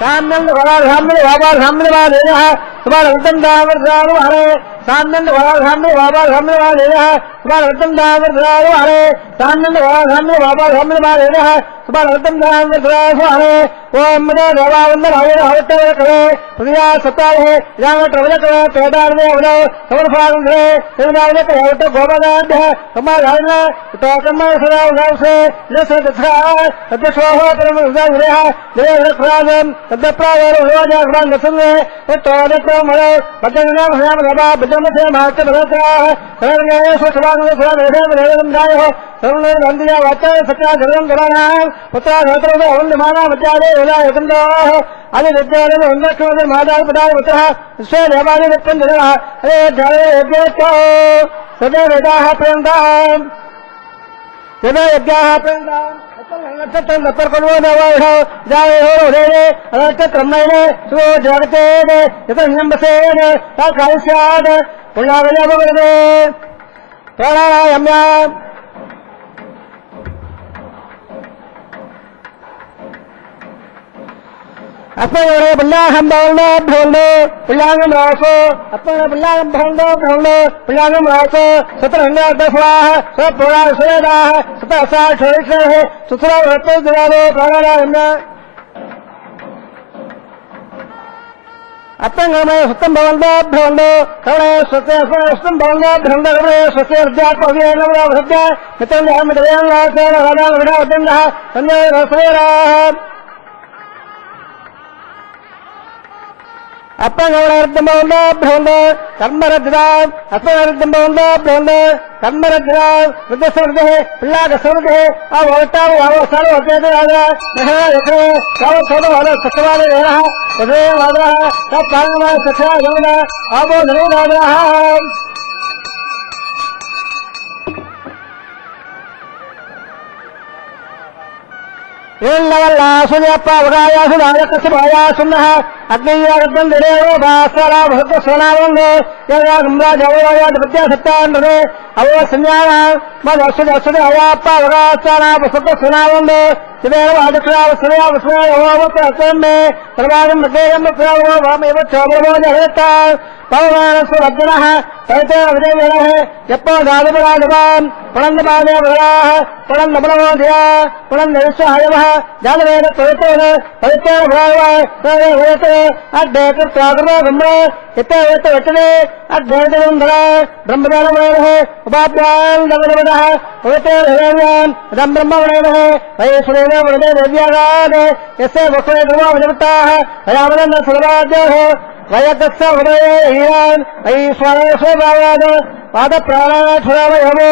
सामने भगवान सामने बाबा सामने बाबा ले रहा तुम्हारा रतन दावर दारू हरे सामने भगवान सामने बाबा सामने बाबा ले रहा तुम्हारा रतन दावर दारू हरे सामने भगवान सामने बाबा सामने बाबा ले रहा तुम्हारा रतन दावर दारू हरे ओम मदे देवा वंदन हरे हवते करे प्रिया सता है जान ट्रवल करे तेदार ने अवलो समर फागुन रे तेदार ने करे तो गोबगाद है तुम्हारा हरना तो कमल सदा उदाव से जैसे दसरा तदसो हो परम उदाव रे है ले रखराजम तदप्रावर हो जा ग्राम नसने तो देखो मरो बचन नाम नाम बाबा बचन से मार्ग भरता है सर्वे सुखवान सुखवान रे रे जाय हो सर्वे बंदिया वाचा सच्चा धर्म कराना पुत्रा धर्म में हवन माना बचारे होला एकंदो आदि विद्यालय में उन्नत होने मादार पदार पुत्र से देवाने विपन्न धरा अरे जाय यज्ञ तो सदा वेदा प्रेमदान सदा यज्ञ प्रेमदान नपर करो नवा जाए हो रे अरत क्रमने सो जगते यतन्यम बसे ताकास्याद पुण्यावले बगले प्राणायाम अपने बल्ला हम बोलना भोलने पिलांगम रासो अपने बल्ला हम भोलना भोलने पिलांगम रासो 1710 सब पूरा सुरेदा 17 है सुसरा व्रत दिवालो प्राणायाम अपने में सतम भवंदा भोलने कवने सत्य सतम भवंदा भवंदा कवने सत्य विद्यात पवित्र नवरा सत्य मित्र हम देवयान रासे राजा विड़ा उदंदा संजय रसवेरा अपनवरदमोंदा भ्रोंदा कर्मरद्राम अपनवरदमोंदा भ्रोंदा कर्मरद्राम विदसरदे पिल्लागसरदे आवोटा आवसालो होते राजा नहा रखे काव छोड़ो वाला ससवाले रहा उदे वाला सब पांगमा सखा जोना आबो धरो राजा इल्लवल्ला सुन्यप्पा वगाया सुनाया कसबाया सुन्नहा अग्नियागतन देवो भास्वरा भक्त सोनावंदो यगा गंगा जवया विद्या सत्तांदरे अवो संज्ञाना मद असुद असुद अवाप्पा वगाचाना भक्त सोनावंदो देव आदक्रा वसया वसया अवावत असमे प्रवादम मदेयम प्रवो वामेव चोबो जहता पवमान सुरजनः तैते विजयः यप्पो दादबरादवान पणन्दबाने वराः पणन्दबलमोदया पणन्दविश्वहयवः जानवेद तोतेन पवित्र भगवा तवे होते अद्वैत प्राग्र ब्रह्म इते वेत वचने अद्वैत ब्रह्मरा ब्रह्मदानमयः उपाध्यान नवनवदः होते हरेव्यान रम ब्रह्मवणः वैश्वरेण वरदे देव्यागाद यस्य वसवे गुणो वजवताः हयावदन सर्वाद्यः वयदक्ष हृदये हीरान् ऐश्वरेषु भावाद पाद प्राणाक्षरावयवो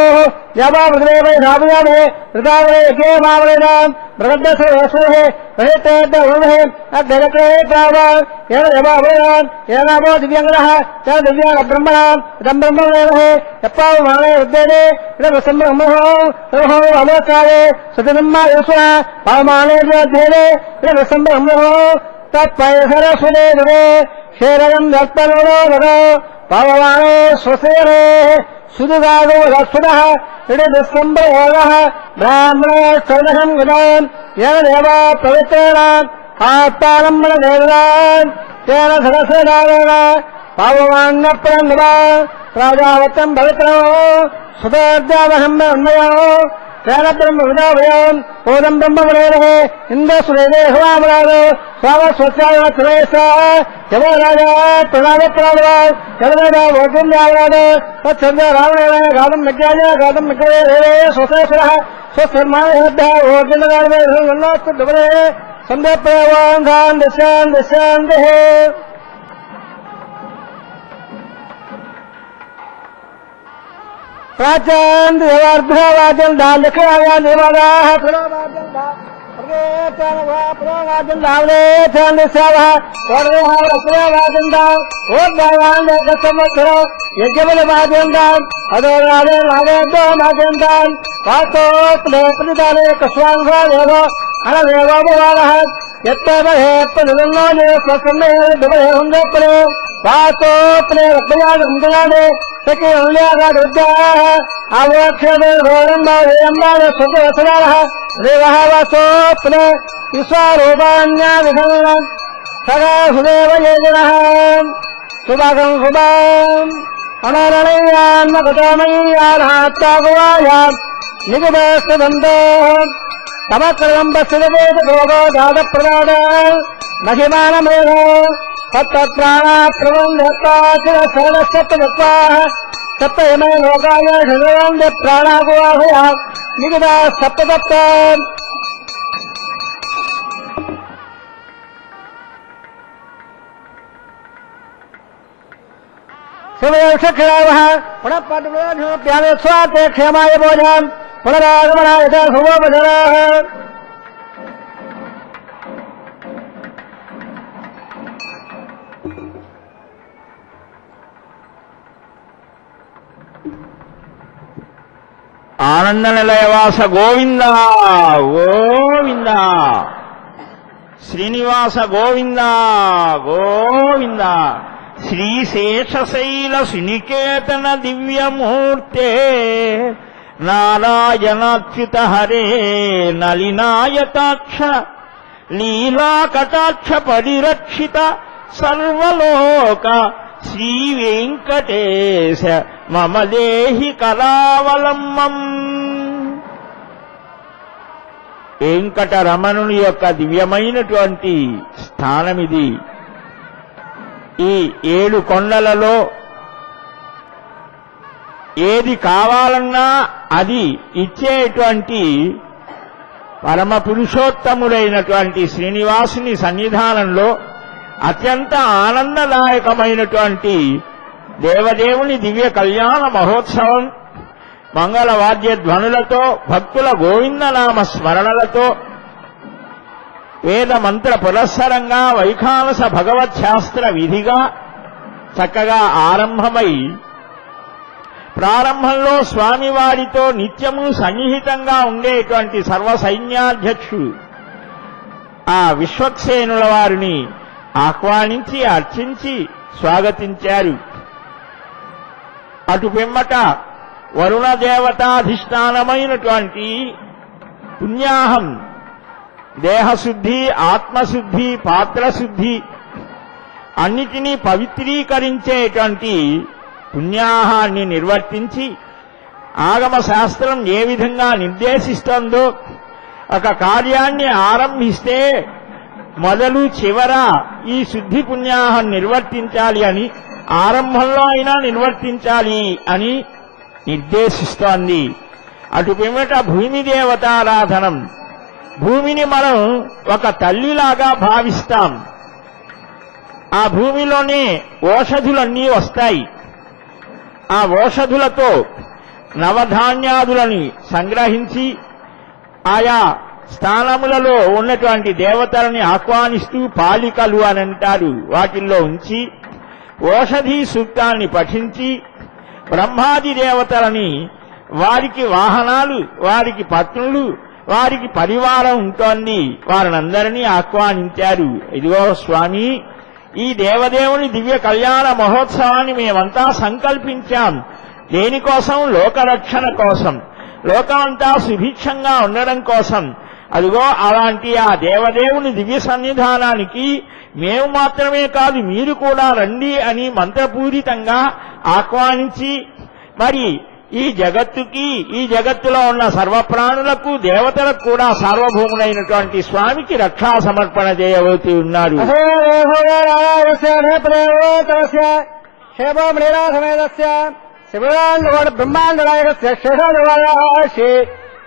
यावावृदे वै धावयामे हृदावरे यज्ञे मावरेणाम् ब्रगद्दस्य वसुः वहेतेद्य वरुणः अध्ययनक्रे प्रावान् येन यवावरेणाम् येन नामो दिव्यङ्गरः च दिव्यान् ब्रह्मणाम् इदम् ब्रह्मवेणः यप्पावमाने उद्येने इदमसम्ब्रह्मणो तमहो अलोकाले सुतिनम्मा युष्णा पावमाने अध्ययने इदमसम्ब्रह्मणो तत्पयसरसुदे दुरे शेरगं दत्तनो नरो पावमाने स्वसेने सुदगादो रक्षुणः इडदस्सम्भोगः ब्राह्मणे सौदहं गदान् येन देवा पवित्रेणाम् आत्तालम्बनदेवतान् तेन सरसेनावेन पावमान्नप्रन्दवा प्राजावतं पवित्रो सुतोर्जावहं ब्रह्मयो तेन ब्रह्मविदाभयान् ओदं ब्रह्मवरेणः इन्द्रसुरेदे हवामरादो स्वामस्वस्याय सुरेशः जवो राजा प्रणामप्राणवान् जगदेव भोजन्यावराद तत्संध्या रावणेन गादं विज्ञाय गादं विक्रये रेवे स्वसेश्वरः स्वसन्मानः भोजनगामे गन्नास्तु डबरे सन्ध्यप्रवान् धान् दिशान् दिशान् देहे प्राचीन देवार्धवाजन दाल लिखवाया देवादाह प्रवाजन दा प्रवाजन दावले चंद सेवा सर्वे हार प्रवाजन दा और भगवान का समझो ये केवल वाजन दा अदराले लाले दो वाजन दा पातो प्रेतदाले कसवान देवो अन देवो बोला है यत्ते बहे पदनो ने स्वसमे दुबे होंगे परे पातो प्रे रखया गंगाने सके उल्यागा दुद्धा आवक्षदे रोरंदा वेयंदा सुदसराः देवः वासो प्रे ईश्वरोपान्या विधना సగా సుదేవ యేజనః సుభగం శుభం అనరణీయాన్మగతమయ్యాత్తాగువాయాం నిగుదస్తదంతో సమక్రమం బస్సుదేవ భోగో దాదప్రదాద మహిమానమేవ తత్ప్రాణా ప్రబంధత్వాచిరసరసప్తత్వా సప్తయమే లోకాయ శరీరం ప్రాణాగువాహయ నిగుదా సప్తతత్వ శివక్షరావః పునఃపద్యామే స్వాతే క్షేమాయ భోజనం పునరాగమనాయ శుభోపచరాః ఆనంద నిలయవాస గోవింద గోవింద శ్రీనివాస గోవింద గోవింద శ్రీశేషశైల సునికేతన దివ్యమూర్తే నారాయణాచ్యుత హరే నలినాయతాక్ష లీలాకటాక్ష పరిరక్షిత సర్వలోక శ్రీ వెంకటేశ మమ దేహి కళావలంబం. వెంకటరమణుని యొక్క దివ్యమైనటువంటి స్థానమిది. ఈ 7 కొండలలో ఏది కావాలన్నా అది ఇచ్చేటువంటి పరమ పురుషోత్తముడైనటువంటి శ్రీనివాసుని సన్నిధానంలో అత్యంత ఆనందదాయకమైనటువంటి దేవదేవుని దివ్య కళ్యాణ మహోత్సవం మంగళవాద్య ధ్వనులతో భక్తుల గోవిందనామ స్మరణలతో వేద మంత్ర పురస్సరంగా వైఖానస భగవత్ శాస్త్ర విధిగా చక్కగా ఆరంభమై ప్రారంభంలో స్వామివారితో నిత్యము సన్నిహితంగా ఉండేటువంటి సర్వసైన్యాధ్యక్షుడు ఆ విశ్వక్సేనుల వారిని ఆహ్వానించి అర్చించి స్వాగతించారు. అటు పిమ్మట వరుణ దేవతాధిష్టానమైనటువంటి పుణ్యాహం దేహశుద్ధి ఆత్మశుద్ధి పాత్రశుద్ధి అన్నిటినీ పవిత్రీకరించేటువంటి పుణ్యాహాన్ని నిర్వర్తించి ఆగమ శాస్త్రం ఏ విధంగా నిర్దేశిస్తోందో ఒక కార్యాన్ని ఆరంభిస్తే మొదలు చివర ఈ శుద్ధి పుణ్యాహం నిర్వర్తించాలి అని ఆరంభంలో అయినా నిర్వర్తించాలి అని నిర్దేశిస్తోంది. అటు పిమ్మట భూమి దేవతారాధనం. భూమిని మనం ఒక తల్లిలాగా భావిస్తాం. ఆ భూమిలోనే ఓషధులన్నీ వస్తాయి. ఆ ఓషధులతో నవధాన్యాదులని సంగ్రహించి ఆయా స్థానములలో ఉన్నటువంటి దేవతలని ఆహ్వానిస్తూ పాలికలు అని అంటారు, వాటిల్లో ఉంచి ఓషధీ సూక్తాన్ని పఠించి బ్రహ్మాది దేవతలని వారికి వాహనాలు, వారికి పత్నులు, వారికి పరివారం ఉంటోంది, వారినందరినీ ఆహ్వానించారు. ఇదిగో స్వామి, ఈ దేవదేవుని దివ్య కళ్యాణ మహోత్సవాన్ని మేమంతా సంకల్పించాం. దేనికోసం? లోకరక్షణ కోసం, లోకమంతా సుభిక్షంగా ఉండడం కోసం. అదిగో అలాంటి ఆ దేవదేవుని దివ్య సన్నిధానానికి మేము మాత్రమే కాదు మీరు కూడా రండి అని మంత్రపూరితంగా ఆహ్వానించి మరి ఈ జగత్తుకి, ఈ జగత్తులో ఉన్న సర్వప్రాణులకు దేవతలకు కూడా సార్వభౌముడైనటువంటి స్వామికి రక్షా సమర్పణ చేయబోతూ ఉన్నారు. బ్రహ్మాండనాయక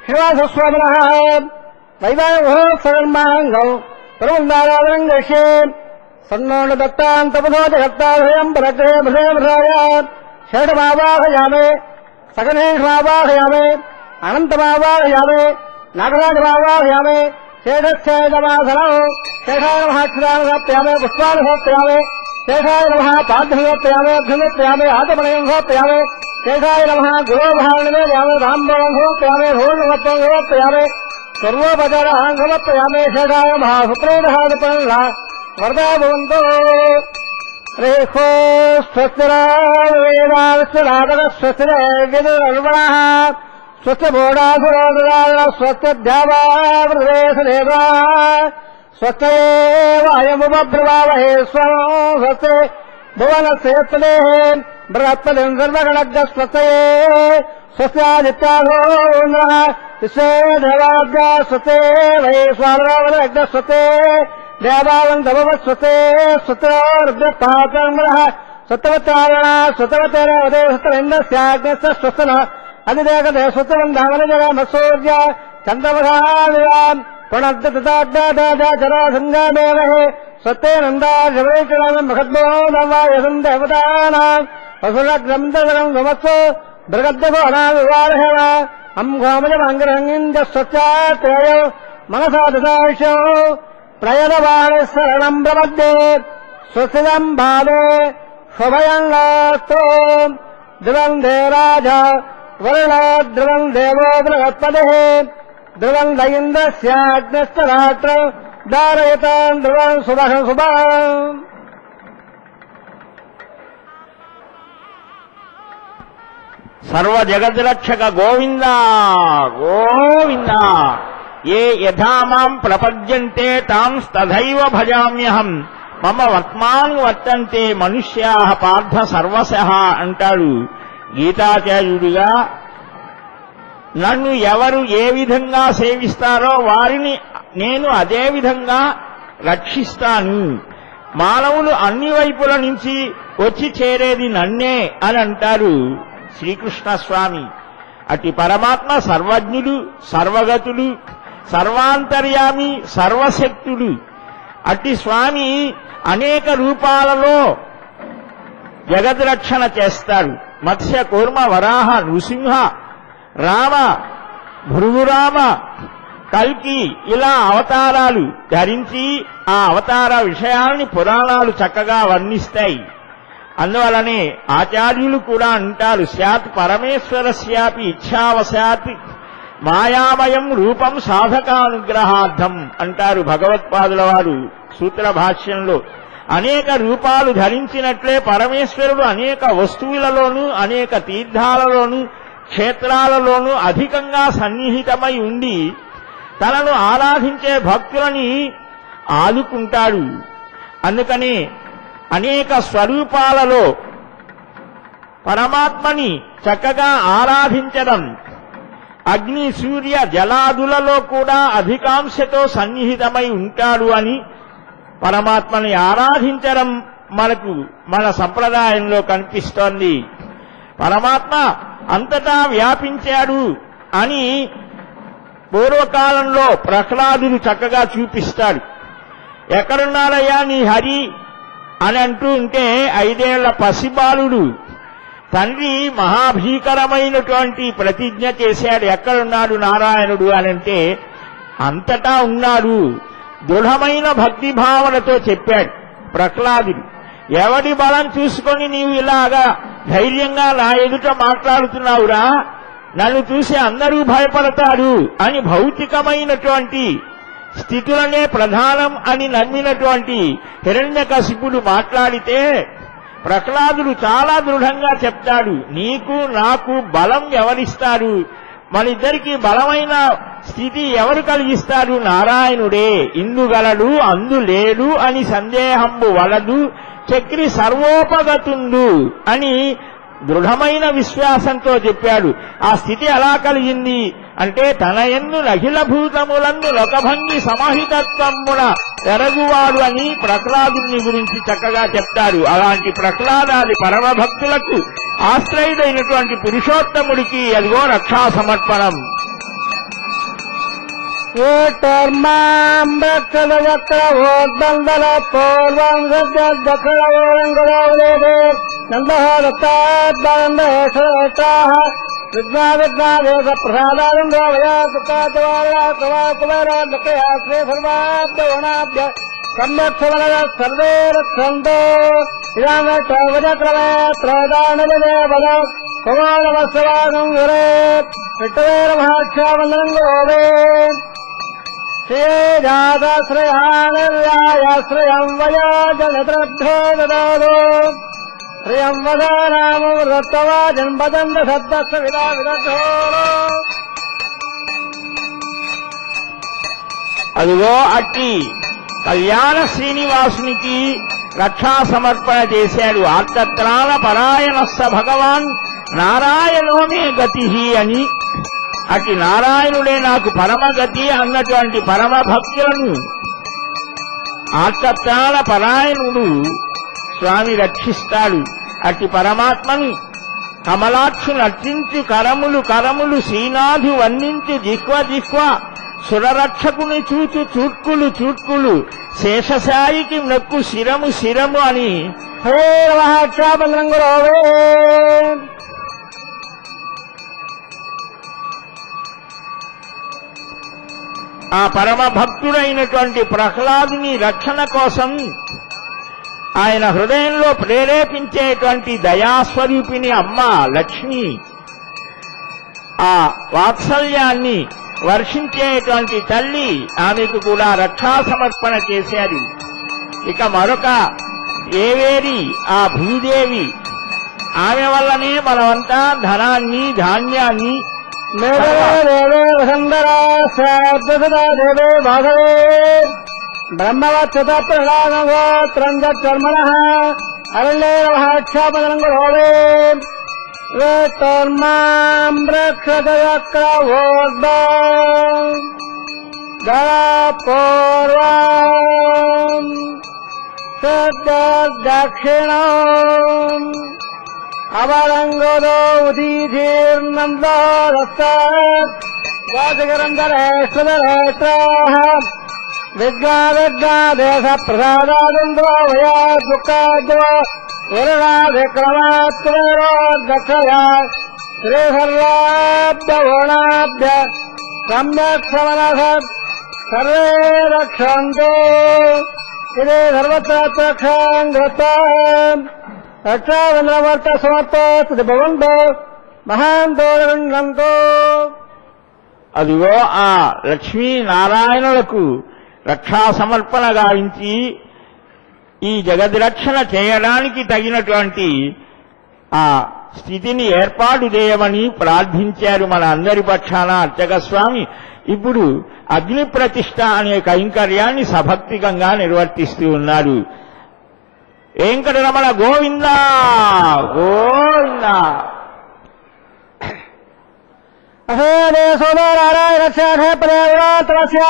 శ్రీనివాసస్వామిన వైవాహికర్మాంగం ప్రబంధారాధనం గృహ్యే సన్నోణ దత్తాంతపదోజగత్తాభయం పరగ్రే భృజయ షడ్మావాహయామే సగనేష్మావాహయామే అనంతమావాహయామే నాగరాజమావాహయామే శేషచ్ఛేదమాసనం శేషాయ నమః క్షీరానుసప్యామే పుష్పానుసప్యామే శేషాయ నమః పార్థినోప్యామే అభ్యునోప్యామే ఆతమనయోప్యామే శేషాయ నమః గురోభారణిమేయామే రాంబోధోప్యామే భోర్ణవత్వోప్యామే సర్వోపచారాన్ సమర్పయామే శేషాయ నమః సుప్రేణహానిపన్న వరదా భవంతో రేఖో స్వస్తిరావేదాస్వరాధన స్వస్తిరేర్విదుర్వణః స్వస్తి బోడాసురోదరాధన స్వస్త్యధ్యావాదేశదేవా స్వస్థయేవాయముపబ్రవావహే స్వస్తే భువనస్యేత్తదేః బృహత్పదం సర్వగణగ్గ స్వస్తయే స్వస్యాదిత్యాదో ఇంద్రః విశ్వే దేవాభ్య స్వస్తే వై స్వామరావరగ్గ స్వస్తే దేవావంతమస్వస్తే స్వత్రోర్భ్యపాతమః స్వత్తవత్తారణ స్వత్తవత్తేరవదే స్వత్తరేంద్రస్యాగ్నస్య స్వస్తన అధిదేకదే స్వత్తవంధామనజగమసూర్య చంద్రమధావివాన్ ప్రణర్దతాగ్నాదాచరాసంగామేవహే స్వత్తేనందాశవైకణం మహద్భవోదవాయసం దేవతానాం వసురగ్రంథగరం సమస్సు బృగద్దభవనావివారహేవ అంఘోమజమంగ్రహంగింజ స్వచ్చాత్రేయో మనసా దశావిషో ప్రయదవాణశరణం ప్రపద్యే స్వస్తిదం బాలే శుభయంలాస్తో ధ్రువందే రాజా వరుణ ధ్రువం దేవో బృహత్పదే ధ్రువం దయింద్రస్యాగ్నస్తరాట్ర దారయతాం ధ్రువం శుభః శుభం. సర్వ జగద్రక్షక గోవింద గోవింద. ఏ యథా మాం ప్రపద్యంతే తాం తథైవ భజామ్యహం మమ వర్త్మాన్ వర్తంతే మనుష్యాః పార్థ సర్వశః అంటాడు గీతాచార్యుడిగా. నన్ను ఎవరు ఏ విధంగా సేవిస్తారో వారిని నేను అదే విధంగా రక్షిస్తాను. మానవులు అన్ని వైపుల నుంచి వచ్చి చేరేది నన్నే అని అంటారు శ్రీకృష్ణ స్వామి. అట్టి పరమాత్మ సర్వజ్ఞుడు, సర్వగతుడు, సర్వాంతర్యామి, సర్వశక్తుడు. అట్టి స్వామి అనేక రూపాలలో జగద్రక్షణ చేస్తాడు. మత్స్య కూర్మ వరాహ నృసింహ రామ భృగురామ కల్కి ఇలా అవతారాలు ధరించి ఆ అవతార విషయాల్ని పురాణాలు చక్కగా వర్ణిస్తాయి. అందువలనే ఆచార్యులు కూడా అంటారు స్యాత్ పరమేశ్వరస్యాపి ఇచ్ఛావశాత్ మాయామయం రూపం సాధకానుగ్రహార్థం అంటారు భగవత్పాదుల వారు సూత్ర భాష్యంలో. అనేక రూపాలు ధరించినట్లే పరమేశ్వరుడు అనేక వస్తువులలోనూ అనేక తీర్థాలలోనూ క్షేత్రాలలోనూ అధికంగా సన్నిహితమై ఉండి తనను ఆరాధించే భక్తులని ఆదుకుంటాడు. అందుకని అనేక స్వరూపాలలో పరమాత్మని చక్కగా ఆరాధించడం, అగ్ని సూర్య జలాదులలో కూడా అధికాంశతో సన్నిహితమై ఉంటాడు అని పరమాత్మని ఆరాధించడం మనకు మన సంప్రదాయంలో కనిపిస్తోంది. పరమాత్మ అంతటా వ్యాపించాడు అని పూర్వకాలంలో ప్రహ్లాదుడు చక్కగా చూపిస్తాడు. ఎక్కడున్నాడయ్యా నీ హరి అని అంటూ ఉంటే 5 ఏళ్ల పసిబాలుడు తండ్రి మహాభీకరమైనటువంటి ప్రతిజ్ఞ చేశాడు. ఎక్కడున్నాడు నారాయణుడు అని అంటే అంతటా ఉన్నాడు. దృఢమైన భక్తి భావనతో చెప్పాడు ప్రహ్లాదుడు. ఎవడి బలం చూసుకొని నీవు ఇలాగా ధైర్యంగా నా ఎదుట మాట్లాడుతున్నావురా, నన్ను చూసి అందరూ భయపడతారు అని భౌతికమైనటువంటి స్థితులనే ప్రధానం అని నమ్మినటువంటి హిరణ్యకశిపుడు మాట్లాడితే ప్రహ్లాదుడు చాలా దృఢంగా చెప్తాడు, నీకు నాకు బలం ఎవరిస్తారు? మనిద్దరికీ బలమైన స్థితి ఎవరు కలిగిస్తారు? నారాయణుడే. ఇందుగలడు అందు లేడు అని సందేహంబు వలదు, చక్రి సర్వోపగతుండు అని దృఢమైన విశ్వాసంతో చెప్పాడు. ఆ స్థితి ఎలా కలిగింది అంటే తన యందు అఖిల భూతములందు లోకభంగి సమాహితత్వమున ఎరగువాడు అని ప్రహ్లాదుని గురించి చక్కగా చెప్తారు. అలాంటి ప్రహ్లాదాది పరమభక్తులకు ఆశ్రయుడైనటువంటి పురుషోత్తముడికి అదిగో రక్షా సమర్పణం. ఏటర్మాంబక్షదవక్రవోద్బందల పూర్వం సద్యదక్షిణోరంగోలేదే నందహరత్తాద్బందేశ్వరేష్టాః విఘ్నావిఘ్నాదేశ ప్రసాదానందో వయాకుపాతవాకుమారాభ్యా శ్రీ సర్వాభ్యవనాభ్య సంరక్షవలయ సర్వే రక్షంతో ఇదామేవజక్రమే త్రోదానవద కుమారవత్సవాగం వరే విట్టవేర మహాక్షావందనం గోవే శ్రేయాదాశ్రయాశ్రయం వయా జగద్రద్ధో దదాదో శ్రియం వదానామృతవా జన్మదండ సద్వత్స విదా విదధో. అదిగో అట్టి కళ్యాణ శ్రీనివాసునికి రక్షా సమర్పణ చేశాడు. ఆర్తత్రాణ పరాయణస్స భగవాన్ నారాయణో మే గతి అని. అటు నారాయణుడే నాకు పరమగతి అన్నటువంటి పరమ భక్తులను ఆర్తత్రాణ పరాయణుడు స్వామి రక్షిస్తాడు. అట్టి పరమాత్మను కమలాక్షు నర్చించు కరములు కరములు శ్రీనాథు వర్ణించు జిహ్వ జిహ్వ సురరక్షకుని చూచు చూట్కులు చూట్కులు శేషశాయికి నొక్కు శిరము శిరము అని హరే రక్షాబంధనం గురవే. ఆ పరమ భక్తుడైనటువంటి ప్రహ్లాదుని రక్షణ కోసం ఆయన హృదయంలో ప్రేరేపించేటువంటి దయాస్వరూపిణి అమ్మ లక్ష్మి ఆ వాత్సల్యాన్ని వర్షించేటువంటి తల్లి ఆమెకు కూడా రక్షా సమర్పణ చేశారు. ఇక మరొక ఏవేరి ఆ భూదేవి, ఆమె వల్లనే మనమంతా ధనాన్ని ధాన్యాన్ని బ్రహ్మవత్సత ప్రహ్లాదోత్రంజర్మణ అరళే రక్షాబంధనం గురవే. వేత్తోర్మాం రక్షతక్రవోర్ధ పూర్వం దక్షిణం అవరంగోదో ఉదీధీర్నందో రస్తరంధరేష్ట్ర విద్గాదేశ ప్రసాదాదుంద్రో వయా దుఃఖాద్వ వరుణా విక్రమాత్మేరోర్దక్షయా శ్రీసర్వాభ్యవోణాభ్య సమ్యక్ సమనస సర్వే రక్షంతో ఇది సర్వత్రక్షాంగత రక్షాబంధనవర్త సమర్థో భవంతో మహాంతో నంతో. అదిగో ఆ లక్ష్మీనారాయణులకు రక్షా సమర్పణ గావించి ఈ జగద్రక్షణ చేయడానికి తగినటువంటి ఆ స్థితిని ఏర్పాటు చేయమని ప్రార్థించారు మన అందరి పక్షాన అర్చక స్వామి. ఇప్పుడు అగ్ని ప్రతిష్ఠ అనే కైంకర్యాన్ని సభక్తికంగా నిర్వర్తిస్తూ ఉన్నారు. వెంకటరమణ గోవింద గోవింద. అహే సోదరారాయణ పర్యావరాత్రస్య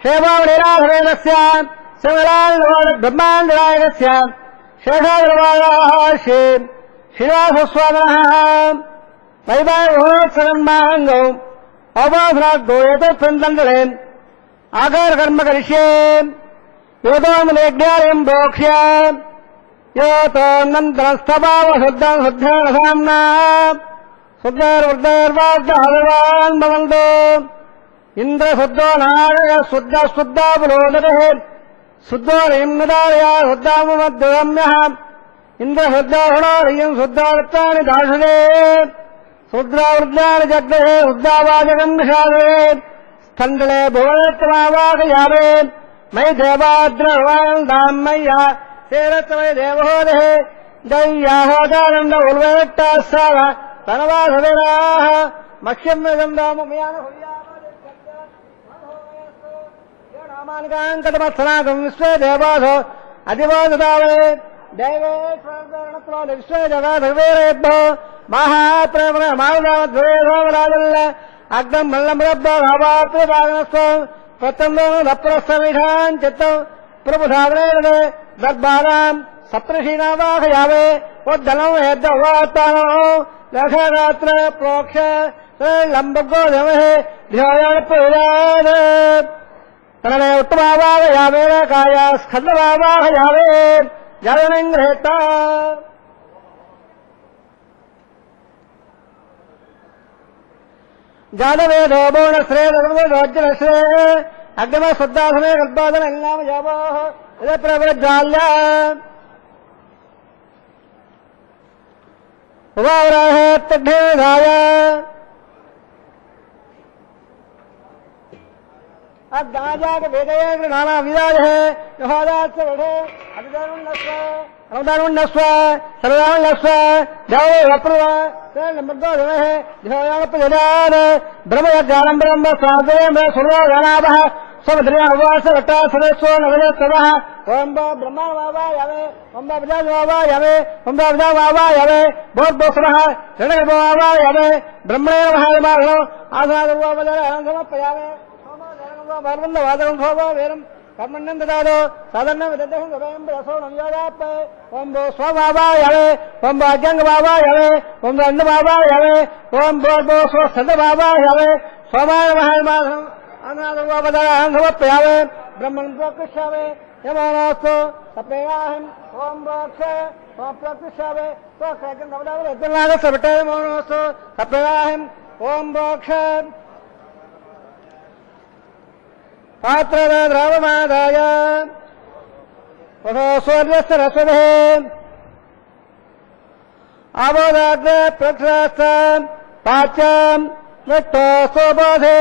క్షేమావళీరాధరేణస్య బ్రహ్మాండరాయణస్య శేషాద్రవాళ శ్రీనివాసస్వామినః వైభవోత్సవన్మాంగౌ అవబాధనార్థో ఏతత్ప్రంతంగళే ఆకారకర్మ కరిష్యే యోగోన్మనేజ్ఞానం ప్రోక్ష్య యోతోన్నంతరస్థభావ శుద్ధం శుద్ధేన సామ్నా శుద్ధైర్వృద్ధైర్వాగ్వాన్ భవంతో ఇంద్ర శుద్ధో నారయ శుద్ధ శుద్ధాపులోదరే శుద్ధో నిమ్నదారయ శుద్ధామద్గమ్య ఇంద్ర శుద్ధోహుణోరియం శుద్ధావృత్తాని దాశుడే శుద్ధావృద్ధాని జగ్రే శుద్ధావాజగన్షాదే స్థండలే భువనత్రమావాకయావే మై దేవాద్రవాణందామయ్య సేరత్వై దేవహోదే దయ్యాహోదానంద ఉల్వేట్టాస్సావ తనవాసవిరాహ మక్ష్యం గంధామయాన నామానికాంకటమత్సనాగం విశ్వే దేవాసో అధివాదావే దైవేశ్వర విశ్వే జగద్వేరేభ్యో మహాప్రేమ మానవరాజల్ల అగ్నం మల్లమృభావాత్మస్వం ప్రత్యంలో నప్రస్థవిధాన్ చిత్తం ప్రభుధావే దర్బారాం సప్తర్షీనావాహయావే ఉద్దలం హేద్వాత్మానో లక్షరాత్ర ప్రోక్ష లంబగోధమే ధ్యాయాణ తననే ఉత్తమావాహయావే కాయ స్కందవావాహయావే జలనం గృహేత. జాతవేదో బోణ శ్రేయోజ్జలశ్రే అగ్నిమ శుద్ధాసనే కల్పాదన ఎల్లామ జాబో ఇదే ప్రవృజ్జాల్య ఉవావరాహేత్తేధాయ అద్దాజాగ వేదయే నానా విదాయ యహోదాస్య వడే అభిదానున్నస్వ అవదానున్నస్వ సర్వానున్నస్వ దేవే వప్రవ బ్రహ్మయజ్ఞానం బ్రహ్మ స్వాదేవ సుర్వగణాభ स्वभद्रवास वट्टा सदस्यो नवज सदः ओम ब्रह्मा बाबा यावे ओम प्रजा बाबा यावे ओम प्रजा बाबा यावे बहुत दोसरः रणग बाबा यावे ब्रह्मणे नमः माघो आसाद बाबा समर्पयावे ओम धर्मो भरवन्द वादं भव वेरं कर्मण्यं ददादो साधनं विदद्धं गवयं रसो नव्याप ओम स्व बाबा यावे ओम भाग्यंग बाबा यावे ओम अन्न बाबा यावे ओम बोल स्व सद बाबा यावे स्वामाय नमः माघो अनादवावदाहं समर्पयावे ब्रह्मं प्रकृष्यावे यमानास्तु सप्रेयाहं ओम बोक्ष ओम प्रकृष्यावे स्वकैकं नवदावले दुर्नाग सबटे मोनोस्तु सप्रेयाहं ओम बोक्ष पात्रद द्रवमादाय वधो सूर्यस्य रसुभे आबोधाग्रे प्रक्षास्तं पाच्यं विट्टो सोबोधे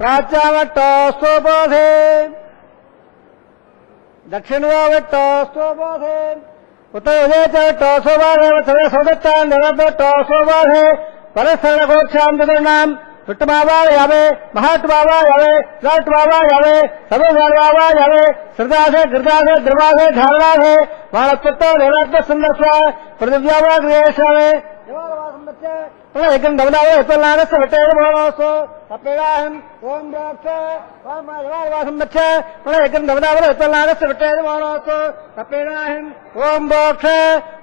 प्राच्यावट्टो स्वबोधे दक्षिणवावट्टो स्वबोधे उत्तरविजयचट्टो स्वबोधे सर्वसौदत्तान् निरब्दट्टो स्वबोधे परसरणघोक्षां चतुर्णाम् विट्टबाबा यावे महाट्बाबा यावे राट्बाबा यावे सबोधारबाबा यावे श्रद्धासे गिरदासे द्रवासे धारणासे महालत्वत्तो निरात्म सुन्दस्व पृथिव्यावा गृहेशावे एकं दमदावे उत्तरनागस्य वट्टेन भवनोस्तु सप्रेयाहं ओम ब्रह्म ओम राजवासं मच्छ एकं दमदावे उत्तरनागस्य वट्टेन भवनोस्तु सप्रेयाहं ओम बोक्ष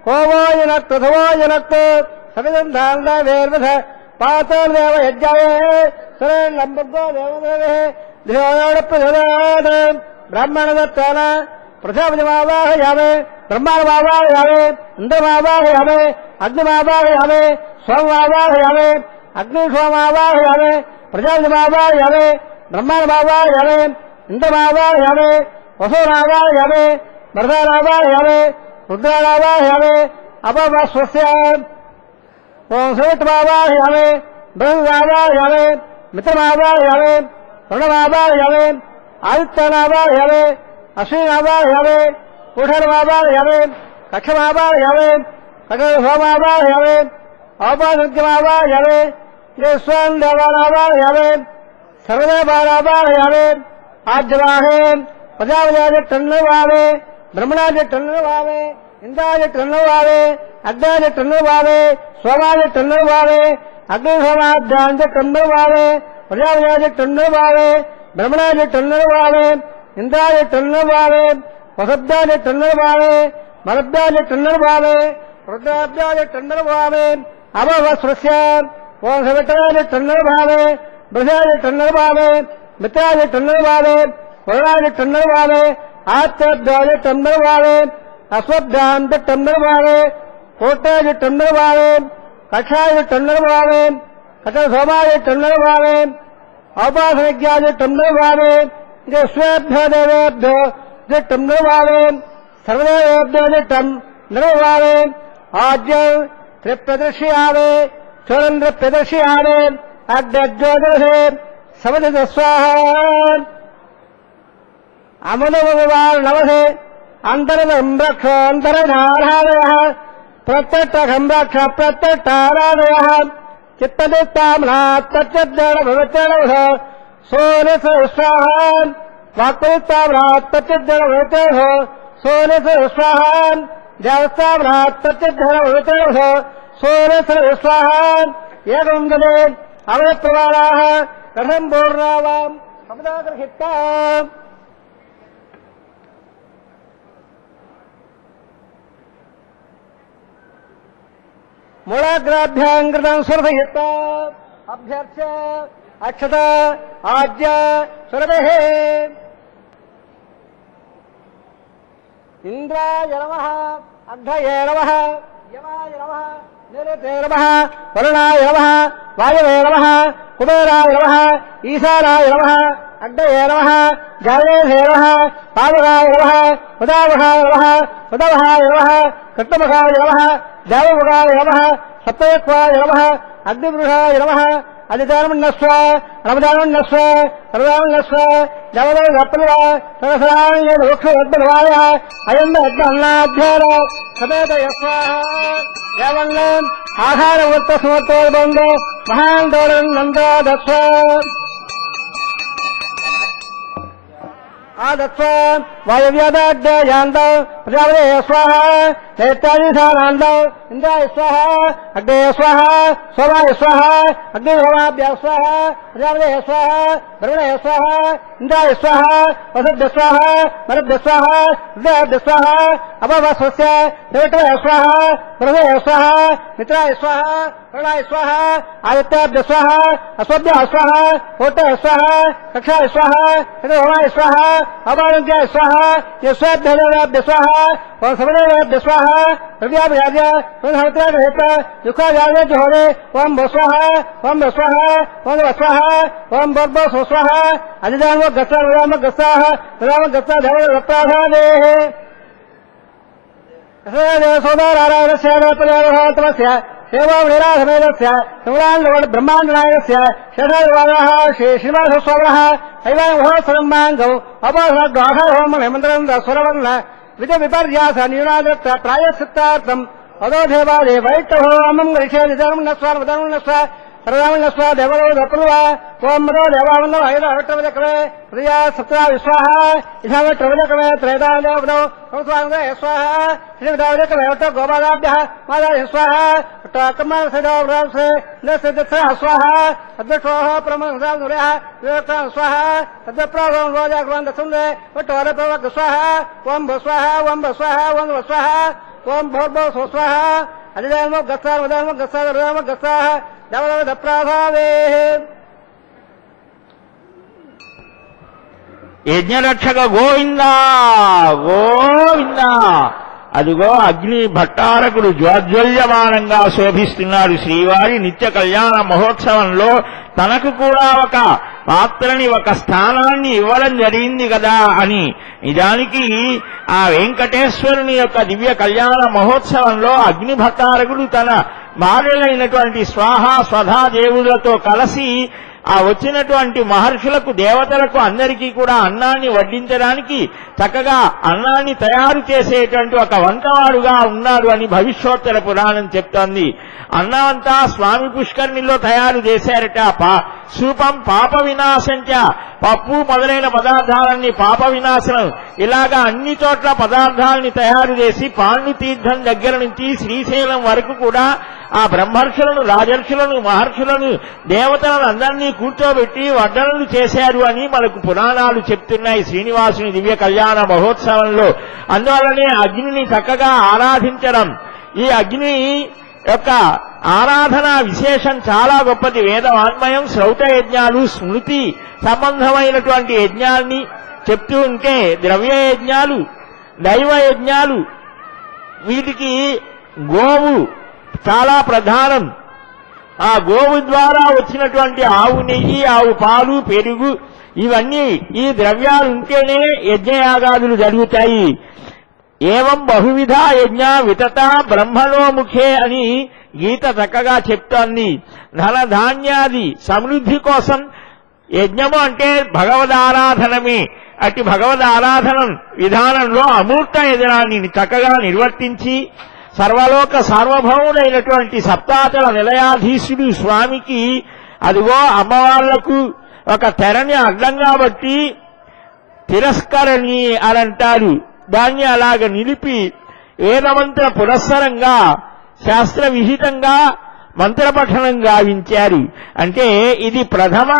कोवो यनक् तथवो यनक् सविदं धारदा वेर्वध पातोर देव यज्ञाय सरेण लंबगो देवदेवे धियोडप्रधनाद ब्राह्मणदत्तान प्रजापतिमावाह यावे ब्रह्माणमावाह यावे इंद्रमावाह यावे अग्निमावाह यावे सोममावाह यावे अग्निसोमावाह यावे प्रजापतिमावाह यावे ब्रह्माणमावाह यावे इंद्रमावाह यावे वसुरावाह यावे मर्दारावाह यावे रुद्रावाह यावे अपवस्वस्य ओम सवितमावाह यावे ब्रह्मवाह यावे मित्रमावाह यावे प्रणवावाह यावे आदित्यनावाह यावे अश्विनावाह यावे कुठरमावाह यावे कक्षमावाह यावे कटरसोमावाह यावे औपासद्यमावाह यावे येस्वान् देवानावाह यावे सर्वदेवानावाह यावे आज्यवाहे प्रजापतियाज टन्नवावे ब्रह्मणाज टन्नवावे इंद्राज टन्नवावे अग्नाज टन्नवावे सोमाज टन्नवावे अग्निसोमाध्याज टन्नवावे प्रजापतियाज टन्नवावे ब्रह्मणाज टन्नवावे इंद्राज टन्नवावे वसुब्दाज टन्नवावे मरुब्दाज टन्नवावे रुद्राब्दाज टन्नवावे अववस्वस्य ओम सवितराज टन्नवावे ब्रजाज टन्नवावे मित्राज टन्नवावे वरुणाज टन्नवावे आत्मब्दाज टन्नवावे अश्वब्दांत टन्नवावे कोटाज टन्नवावे कक्षाज टन्नवावे कटरसोमाज टन्नवावे औपासनिज्ञाज टन्नवावे स्वेभ्यो देवेभ्यो टन्नवावे सर्वदेवेभ्यो टन्नवावे आज्य त्रिप्रदर्शयावे चोरन्द्र प्रदर्शयावे अग्रज्योतिषे सवदत स्वाहा अमुदमुवार नवसे अंतरदं रक्ष अंतरधारादयः प्रत्यक्षं रक्ष प्रत्यक्षारादयः चित्तदित्ताम्नात् तच्चिद्देन भवत्येनवः सोनस स्वाहा वाक्पदित्ताम्नात् तच्चिद्देन भवत्येनवः सोनस स्वाहा देवस्ताम्नात् तच्चिद्देन भवत्येनवः सोनस स्वाहा एकं गदे अवयप्रवालाः कथं पूर्णावां शब्दाग्रहिता मूलाग्राभ्याङ्कृतं सुरभयित्वा अभ्यर्च्य अक्षत आज्य सुरभेः इंद्राय नमः अग्धये नमः यमाय नमः निरते नमः वरुणाय नमः वायवे नमः कुबेराय नमः ईशानाय नमः अग्धये नमः जायेधे नमः पावकाय नमः उदावहाय नमः उदवहाय नमः कृष्णमुखाय नमः देवमुखाय नमः सप्तयत्वाय नमः अग्निपुरुषाय नमः అధిదానమున్నస్వ రమదానమున్నస్వ సర్వదానమున్నస్వ దేవదో గప్పలువ సరసరాణి వృక్షోద్భవాయ అయం అన్నాధ్యార సమేతయస్వ దేవన్న ఆహార వృత్త సమర్థోబంధో మహాన్ నందాదస్వ ఆదత్వ వాయవ్యాదాగ్నేయాందౌ ప్రజాపతే స్వాహ నేత్యాదిశానాందౌ ఇంద్రాయ స్వాహ అగ్నే స్వాహ సోమాయ స్వాహ అగ్నిహోమాభ్య స్వాహ ప్రజాపతే స్వాహ బ్రహ్మణే స్వాహ ఇంద్రాయ స్వాహ వసభ్య స్వాహ మరుభ్య స్వాహ హృదయాభ్య స్వాహ అపవస్వస్య దేవతయ స్వాహ బ్రహ్మణే స్వాహ మిత్రాయ స్వాహ ప్రణాయ స్వాహ ఆదిత్యాభ్య స్వాహ అశ్వభ్య స్వాహ కోటయ స్వాహ కక్షాయ స్వాహ హోమాయ స్వాహ అపారంత్యాయ స్వాహ యస్వాభ్య స్వాహ ఓం సమదేవాభ్య స్వాహ ప్రవ్యాభ్యాజ హేత దుఃఖాజాయ జోహరే ఓం భస్వాహ ఓం భస్వాహ ఓం భస్వాహ ఓం భర్భో స్వాహ అధిదానమో గస్తా విరామ గస్తాహ విరామ గస్తా ధర్మ రప్రాధాదే సోదారాయణస్య సేవాసమేతస్య బ్రహ్మాండనాయకస్య శేషాదివాదः శ్రీనివాసస్వామినः ఐవాహోత్సవంగౌ అపాహోమమంత్రం స్వరవర్ణ విధ విపర్యాస న్యూనాదత్త ప్రాయశ్చిత్తార్థం అదోధేవాదే వైట్టహోమం గరిషేదిధర్మస్వ సర్వదామస్వ దేవలో దప్పులువ ఓం మదో దేవామన్నో ఐదో అవిట్టవజక్రమే ప్రియా సప్తా విశ్వాహ ఇషావిట్టవజక్రమే త్రేదాదేవదో సంస్వాంగ స్వాహ శ్రీవిధావజక్రమే వట్ట గోపాదాభ్య మాదాయ స్వాహ స్వాహ అధ్యక్షోహ ప్రమోహ స్వాహ అధ్యప్రాభం రోజాగ్రహం దశందే వట్టోరప్రవక్ స్వాహ ఓం భస్వాహ ఓం భస్వాహ ఓం భస్వాహ ఓం భోర్భో స్వాహ అధిదానమో గస్తా ఉదానమో గస్తా ఉదానమో గస్తా దప్రాభావే యజ్ఞరక్షక గోవిందా గోవిందా. అదిగో అగ్ని భట్టారకుడు జ్వాజ్వల్యమానంగా శోభిస్తున్నాడు. శ్రీవారి నిత్య కళ్యాణ మహోత్సవంలో తనకు కూడా ఒక పాత్రని ఒక స్థానాన్ని ఇవ్వడం జరిగింది కదా అని. నిజానికి ఆ వెంకటేశ్వరుని యొక్క దివ్య కళ్యాణ మహోత్సవంలో అగ్ని భట్టారకుడు తన భార్యలైనటువంటి స్వాహ స్వధా దేవులతో కలిసి ఆ వచ్చినటువంటి మహర్షులకు దేవతలకు అందరికీ కూడా అన్నాన్ని వడ్డించడానికి చక్కగా అన్నాన్ని తయారు చేసేటువంటి ఒక వంటవాడుగా ఉన్నాడు అని భవిష్యోత్తర పురాణం చెప్తోంది. అన్నమంతా స్వామి పుష్కరిణిలో తయారు చేశారట. సూపం పాప వినాశంచ, పప్పు మొదలైన పదార్థాలన్నీ పాప వినాశనం. ఇలాగా అన్ని చోట్ల పదార్థాలని తయారు చేసి పాండు తీర్థం దగ్గర నుంచి శ్రీశైలం వరకు కూడా ఆ బ్రహ్మర్షులను రాజర్షులను మహర్షులను దేవతలను అందరినీ కూర్చోబెట్టి వడ్డనలు చేశారు అని మనకు పురాణాలు చెప్తున్నాయి శ్రీనివాసుని దివ్య కళ్యాణ మహోత్సవంలో. అందువల్లనే అగ్నిని చక్కగా ఆరాధించడం, ఈ అగ్ని యొక్క ఆరాధన విశేషం చాలా గొప్పది. వేదవాన్మయం శ్రౌత యజ్ఞాలు స్మృతి సంబంధమైనటువంటి యజ్ఞాల్ని చెప్తూ ఉంటే ద్రవ్య యజ్ఞాలు దైవ యజ్ఞాలు వీటికి గోవు చాలా ప్రధానం. ఆ గోవు ద్వారా వచ్చినటువంటి ఆవు నెయ్యి, ఆవు పాలు, పెరుగు ఇవన్నీ ఈ ద్రవ్యాలు ఉంటేనే యజ్ఞయాగాదులు జరుగుతాయి. ఏవం బహువిధ యజ్ఞ వితత బ్రహ్మణోముఖే అని గీత చక్కగా చెప్తోంది. ధనధాన్యాది సమృద్ధి కోసం యజ్ఞము అంటే భగవదారాధనమే. అట్టి భగవదారాధన విధానంలో అమూర్త యజ్ఞాన్ని చక్కగా నిర్వర్తించి సర్వలోక సార్వభౌముడైనటువంటి సప్తాచల నిలయాధీశుడు స్వామికి అదిగో అమ్మవార్లకు ఒక తెరని అడ్డంగా బట్టి తిరస్కరణి అని అంటారు. దాన్ని అలాగ నిలిపి వేదమంత్ర పురస్సరంగా శాస్త్ర విహితంగా మంత్రపఠనం గావించారు. అంటే ఇది ప్రథమ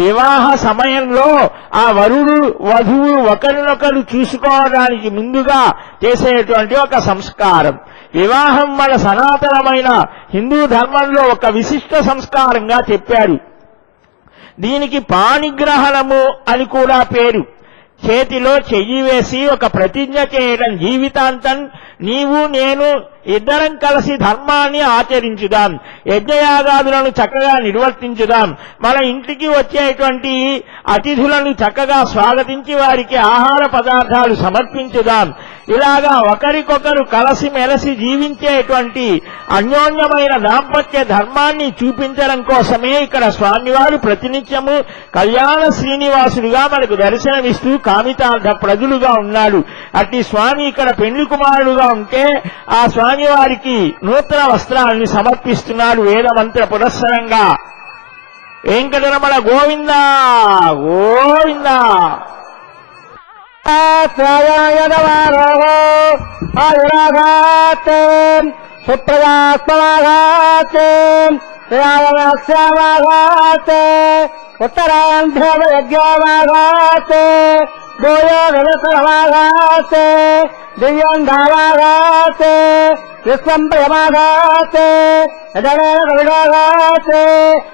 వివాహ సమయంలో ఆ వరుడు వధువు ఒకరినొకరు చూసుకోవడానికి ముందుగా చేసేటువంటి ఒక సంస్కారం. వివాహం మన సనాతనమైన హిందూ ధర్మంలో ఒక విశిష్ట సంస్కారంగా చెప్పారు. దీనికి పాణిగ్రహణము అని కూడా పేరు. చేతిలో చెయ్యి వేసి ఒక ప్రతిజ్ఞ చేయడం, జీవితాంతం నీవు నేను ఇద్దరం కలిసి ధర్మాన్ని ఆచరించుదాం, యజ్ఞయాగాదులను చక్కగా నిర్వర్తించుదాం, మన ఇంటికి వచ్చేటువంటి అతిథులను చక్కగా స్వాగతించి వారికి ఆహార పదార్థాలు సమర్పించుదాం. ఇలాగా ఒకరికొకరు కలిసిమెలిసి జీవించేటువంటి అన్యోన్యమైన దాంపత్య ధర్మాన్ని చూపించడం కోసమే ఇక్కడ స్వామివారు ప్రతినిత్యము కళ్యాణ శ్రీనివాసుడిగా మనకు దర్శనమిస్తూ కామితార్థ ప్రజలుగా ఉన్నాడు. అట్టి స్వామి ఇక్కడ పెండ్లి కుమారుడుగా ఉంటే ఆ స్వామివారికి నూతన వస్త్రాలను సమర్పిస్తున్నాడు వేదమంత్ర పురస్సరంగా. వెంకటరమణ గోవింద గోవింద. సుప్రజాస్మాఘాత్ ఉత్తరాంధ్రయజ్ఞాఘాత్ గోయోగమాఘాత్ దివ్యంధామాఘాత్ విశ్వంప్రయమాఘాత్ యజనేనఘాత్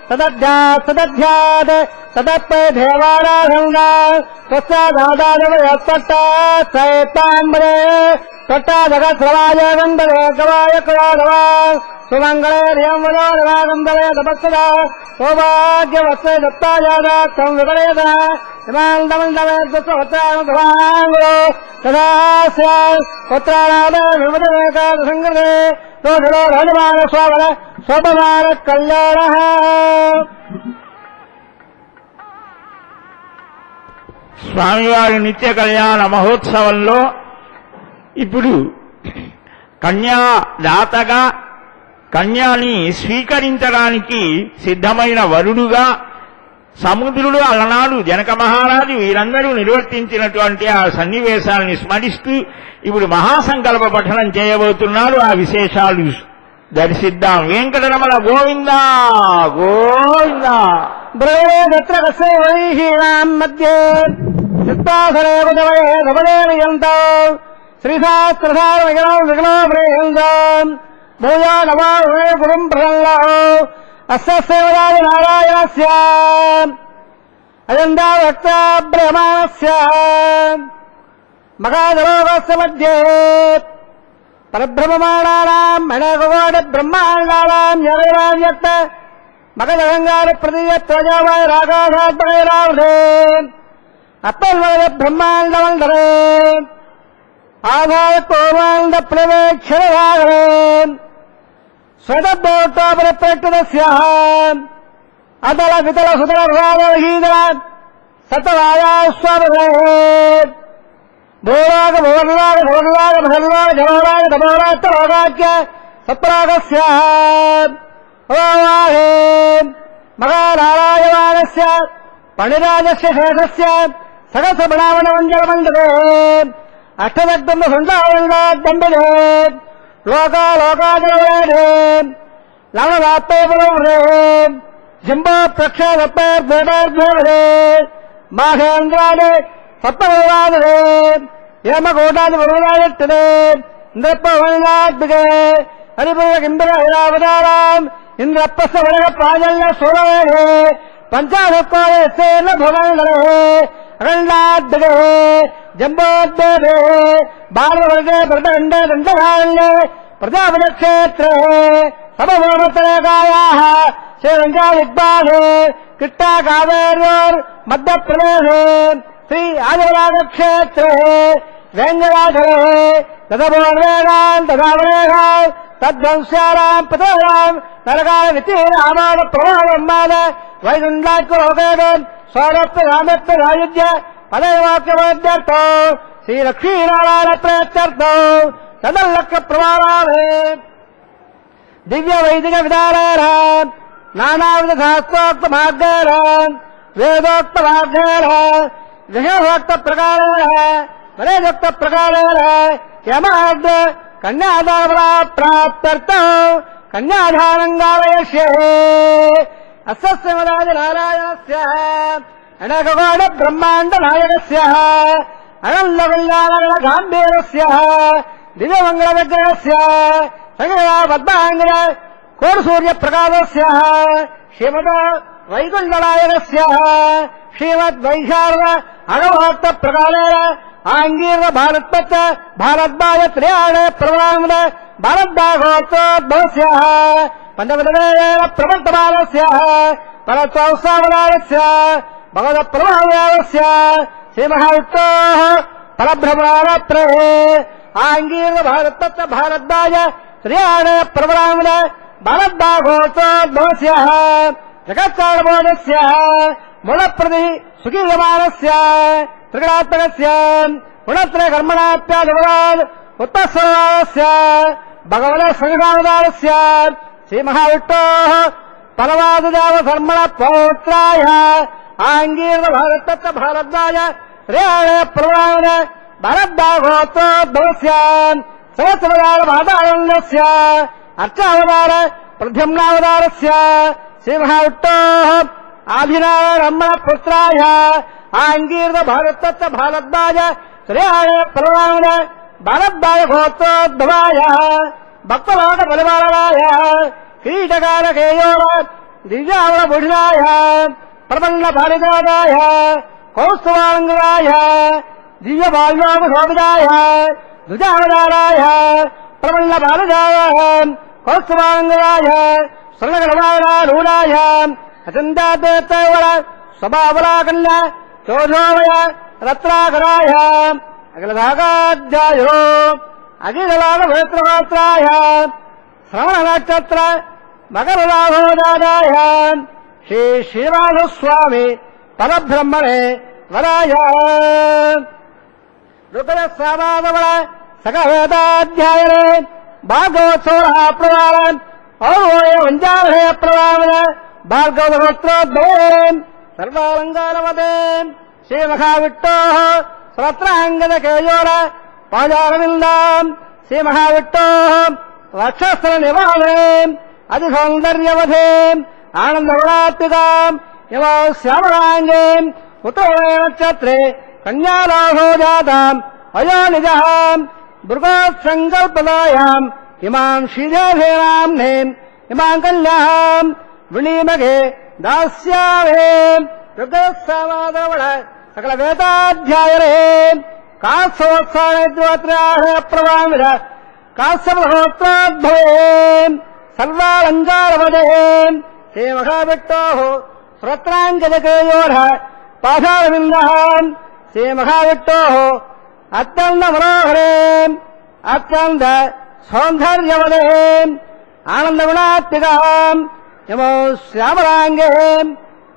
సదధ్యాత్ సదప్పదేవారాధంగా తత్తాదాదాదవయత్తాంబరే తట్టాదగస్రవాయ గంధవే గవాయ కవాగవా సుమంగళే రియంవలోరవాగంధవే తపస్సదా సౌభాగ్యవత్సే దత్తాయాదాత్తం విపరేద హిమాంతమండవే దత్వత్తాంగులో తదాస్య పుత్రానామే విమదవేకాదసంగతే రోషలో రాజమాన స్వావర స్వపమాన కళ్యాణ. స్వామివారి నిత్య కళ్యాణ మహోత్సవంలో ఇప్పుడు కన్యాదాతగా కన్యాని స్వీకరించడానికి సిద్ధమైన వరుడుగా సముద్రుడు అలనాడు జనక మహారాజు వీరందరూ నిర్వర్తించినటువంటి ఆ సన్నివేశాలని స్మరిస్తూ ఇప్పుడు మహాసంకల్ప పఠనం చేయబోతున్నాడు. ఆ విశేషాలు దర్శిద్దాం. వెంకటరమణ గోవింద గోవింద. బ్రవేదత్ర కస్యైవైహీనాం మధ్యే చిత్తాసరే ఉదవయే ధవదేవియంతో శ్రీశాస్త్రసార విఘ్నో ప్రేయంతం భూయానవారుణే గురుం ప్రసన్నో అస్య సేవరాయ నారాయణస్య అయందావక్త బ్రహ్మాణస్య మగాధరోగస్య మధ్యే పరబ్రహ్మమాణానాం అనేకకోటి బ్రహ్మాండానాం యవేరావ్యక్త మగధంగారి ప్రతీయత్వజావాయ రాగాధాత్మకైరావృతే అప్పల్వయ బ్రహ్మాండమండరే ఆధారకోమాండ ప్రవేక్షణాగరే స్వతోటోపరిప్రకృతస్య అతల వితల సుతల భ్రాదహీదర సతవాయాస్వామదే భూరాగ భువర్లాగ భువర్లాగ భర్లాగ జవరాగ తమోరాత్రోగాఖ్య సత్రాగస్య ఓవాహే మహానారాయణస్య పణిరాజస్య శేషస్య సహస్రబణావణమంజలమండలే అష్టదగ్ధం సుండాదండలే లోకాలోకాజలే లవనాత్మోపలే జింబో ప్రక్షేపేర్భేదార్భే మాఘేంద్రాలే సప్తభవాలే ఏమకోటాది వరుణాయట్టలే ఇంద్రప్పవణినాత్మికే హరిపురకింద్ర హైరావతారాం ఇంద్రప్పస్య వరగ ప్రాజల్య సూరవేణే పంచాశక్కోలే సేన భువనలే అఖండాద్భుతే జంబోద్భేదే బాలవర్గే ప్రదండే దండధారణ్యే ప్రజాపతిక్షేత్రే సమభూమత్తరేకాయాః శ్రీరంగాదిగ్బాధే కిట్టా కావేర్యోర్ మధ్యప్రదేశే శ్రీ ఆదిరాజక్షేత్రే వేంగరాధరే తదభోర్వేగాం తదావరేగాం తద్వంశ్యారాం పతేరాం నరకాల వితీరామాన ప్రమాణమాన వైకుంఠాత్మలోకేదం స్వరత్వ రామత్వ రాయుధ్య పదవాక్యవాద్యర్థో శ్రీలక్ష్మీనారాయణ ప్రత్యర్థో తదల్లక్క ప్రమాణాలే దివ్య వైదిక విధానార నానావిధ శాస్త్రోక్త మార్గేణ వేదోక్త మార్గేణ విషయోక్త ప్రకారేణ వరేదోక్త ప్రకారేణ యమాద్ కన్యాదాన ప్రాప్త్యర్థం కన్యాదానంగాలయస్యే అస్య నారాయణస్య అనేకకోట బ్రహ్మాండ నాయకస్య అనంద కళ్యాణ గాంభీరస్య దివ్యమంగళ విగ్రహస్య సంగయ పద్మాంగన కోటి సూర్య ప్రకాశస్య శ్రీమద వైకుంఠనాయకస్య శ్రీమద్వైశారద అగభక్త ప్రకారేణ ఆంగీర్వ భారత్పత్త భారద్వాయ త్రయాణ ప్రమాణ భారద్వాగోత్రోద్భవస్య పంచపదవేన ప్రవర్తమానస్య పరత్వసావధానస్య భగవత్ప్రభావస్య శ్రీమహావిష్ణోః పరబ్రహ్మణ ప్రేహే ఆంగీర్వ భారతత్వ భారద్వాజ శ్రీయాణ ప్రవరామణ భారద్వాగోత్రోద్భవస్య జగత్సారబోధస్య మూలప్రతి సుఖీయమానస్య త్రిగుణాత్మకస్య గుణత్రయ కర్మణాప్యాదవరాద్ ఉత్తస్వరాస్య భగవత సంఘావతారస్య శ్రీమహావిష్ణోః పరవాదుజావధర్మణ పౌత్రాయ ఆంగీర్వ భారతత్వ భారద్వాజ శ్రేయాణ ప్రవరామణ భారద్వాగోత్రోద్భవస్య సహస్రవదార మాతారణ్యస్య అర్చావతార ప్రద్యుమ్నావతారస్య శ్రీమహావిష్ణోః ఆభిరారమ్మణ పుత్రాయ ఆంగీర్వ భారతత్వ భారద్వాజ శ్రేయాణ ప్రవరామణ భారద్వాగోత్రోద్భవాయ భక్తవాద పరిపాలనాయ కిరీటకారకేయోర దివ్యావర భుషణాయ ప్రపన్న పారిజాతాయ కౌస్తువాలంగరాయ దివ్య బాల్యోపశోభితాయ ధ్వజావతారాయ ప్రపన్న పారిజాయ కౌస్తువాలంగరాయ స్వర్ణగణమాలారూఢాయ అచందాతేవర స్వభావలాకన్య చోధోమయ రత్నాకరాయ అఖిలధాగాధ్యాయో అఖిలాద పవిత్రమాత్రాయ శ్రవణ నక్షత్ర మకరలాభోదాయ శ్రీ శ్రీనివాసస్వామి పరబ్రహ్మణే వరాయ ఋతుల సామాదవళ సకవేదాధ్యాయనే భాగవత్సవ ప్రవాళ ఔవయ వంజాలయ ప్రవాళ భార్గవత్రోద్భవే సర్వాలంకారవదే శ్రీమహావిష్ణోః సత్రాంగద కేయోర పాదారవిందాం శ్రీమహావిష్ణోః వక్షస్థల నివాసే అతి సౌందర్యవధే ఆనందవరాత్మికాం ఇమో శ్యామలాంగే ఉత్తరే నక్షత్రే కన్యాలాభో జాతాం అయో నిజాం భృగోత్సంకల్పదాయాం ఇమాం శ్రీదేవేనాంనే ఇమాం కళ్యాం వృణీమగే దాస్యామే ఋగస్సమాదవళ సకల వేదాధ్యాయరే కాత్సవత్సానేద్యోత్రాహ ప్రవామిర కాశ్యపహోత్రోద్భవే సర్వాలంకారవదే శ్రీమహావిష్ణోః శ్రోత్రాంగజకేయోర పాదారవిందః శ్రీమహావిష్ణోః అత్యంత మనోహరే అత్యంత సౌందర్యవదే ఆనందగుణాత్మికాం యమో శ్యామలాంగే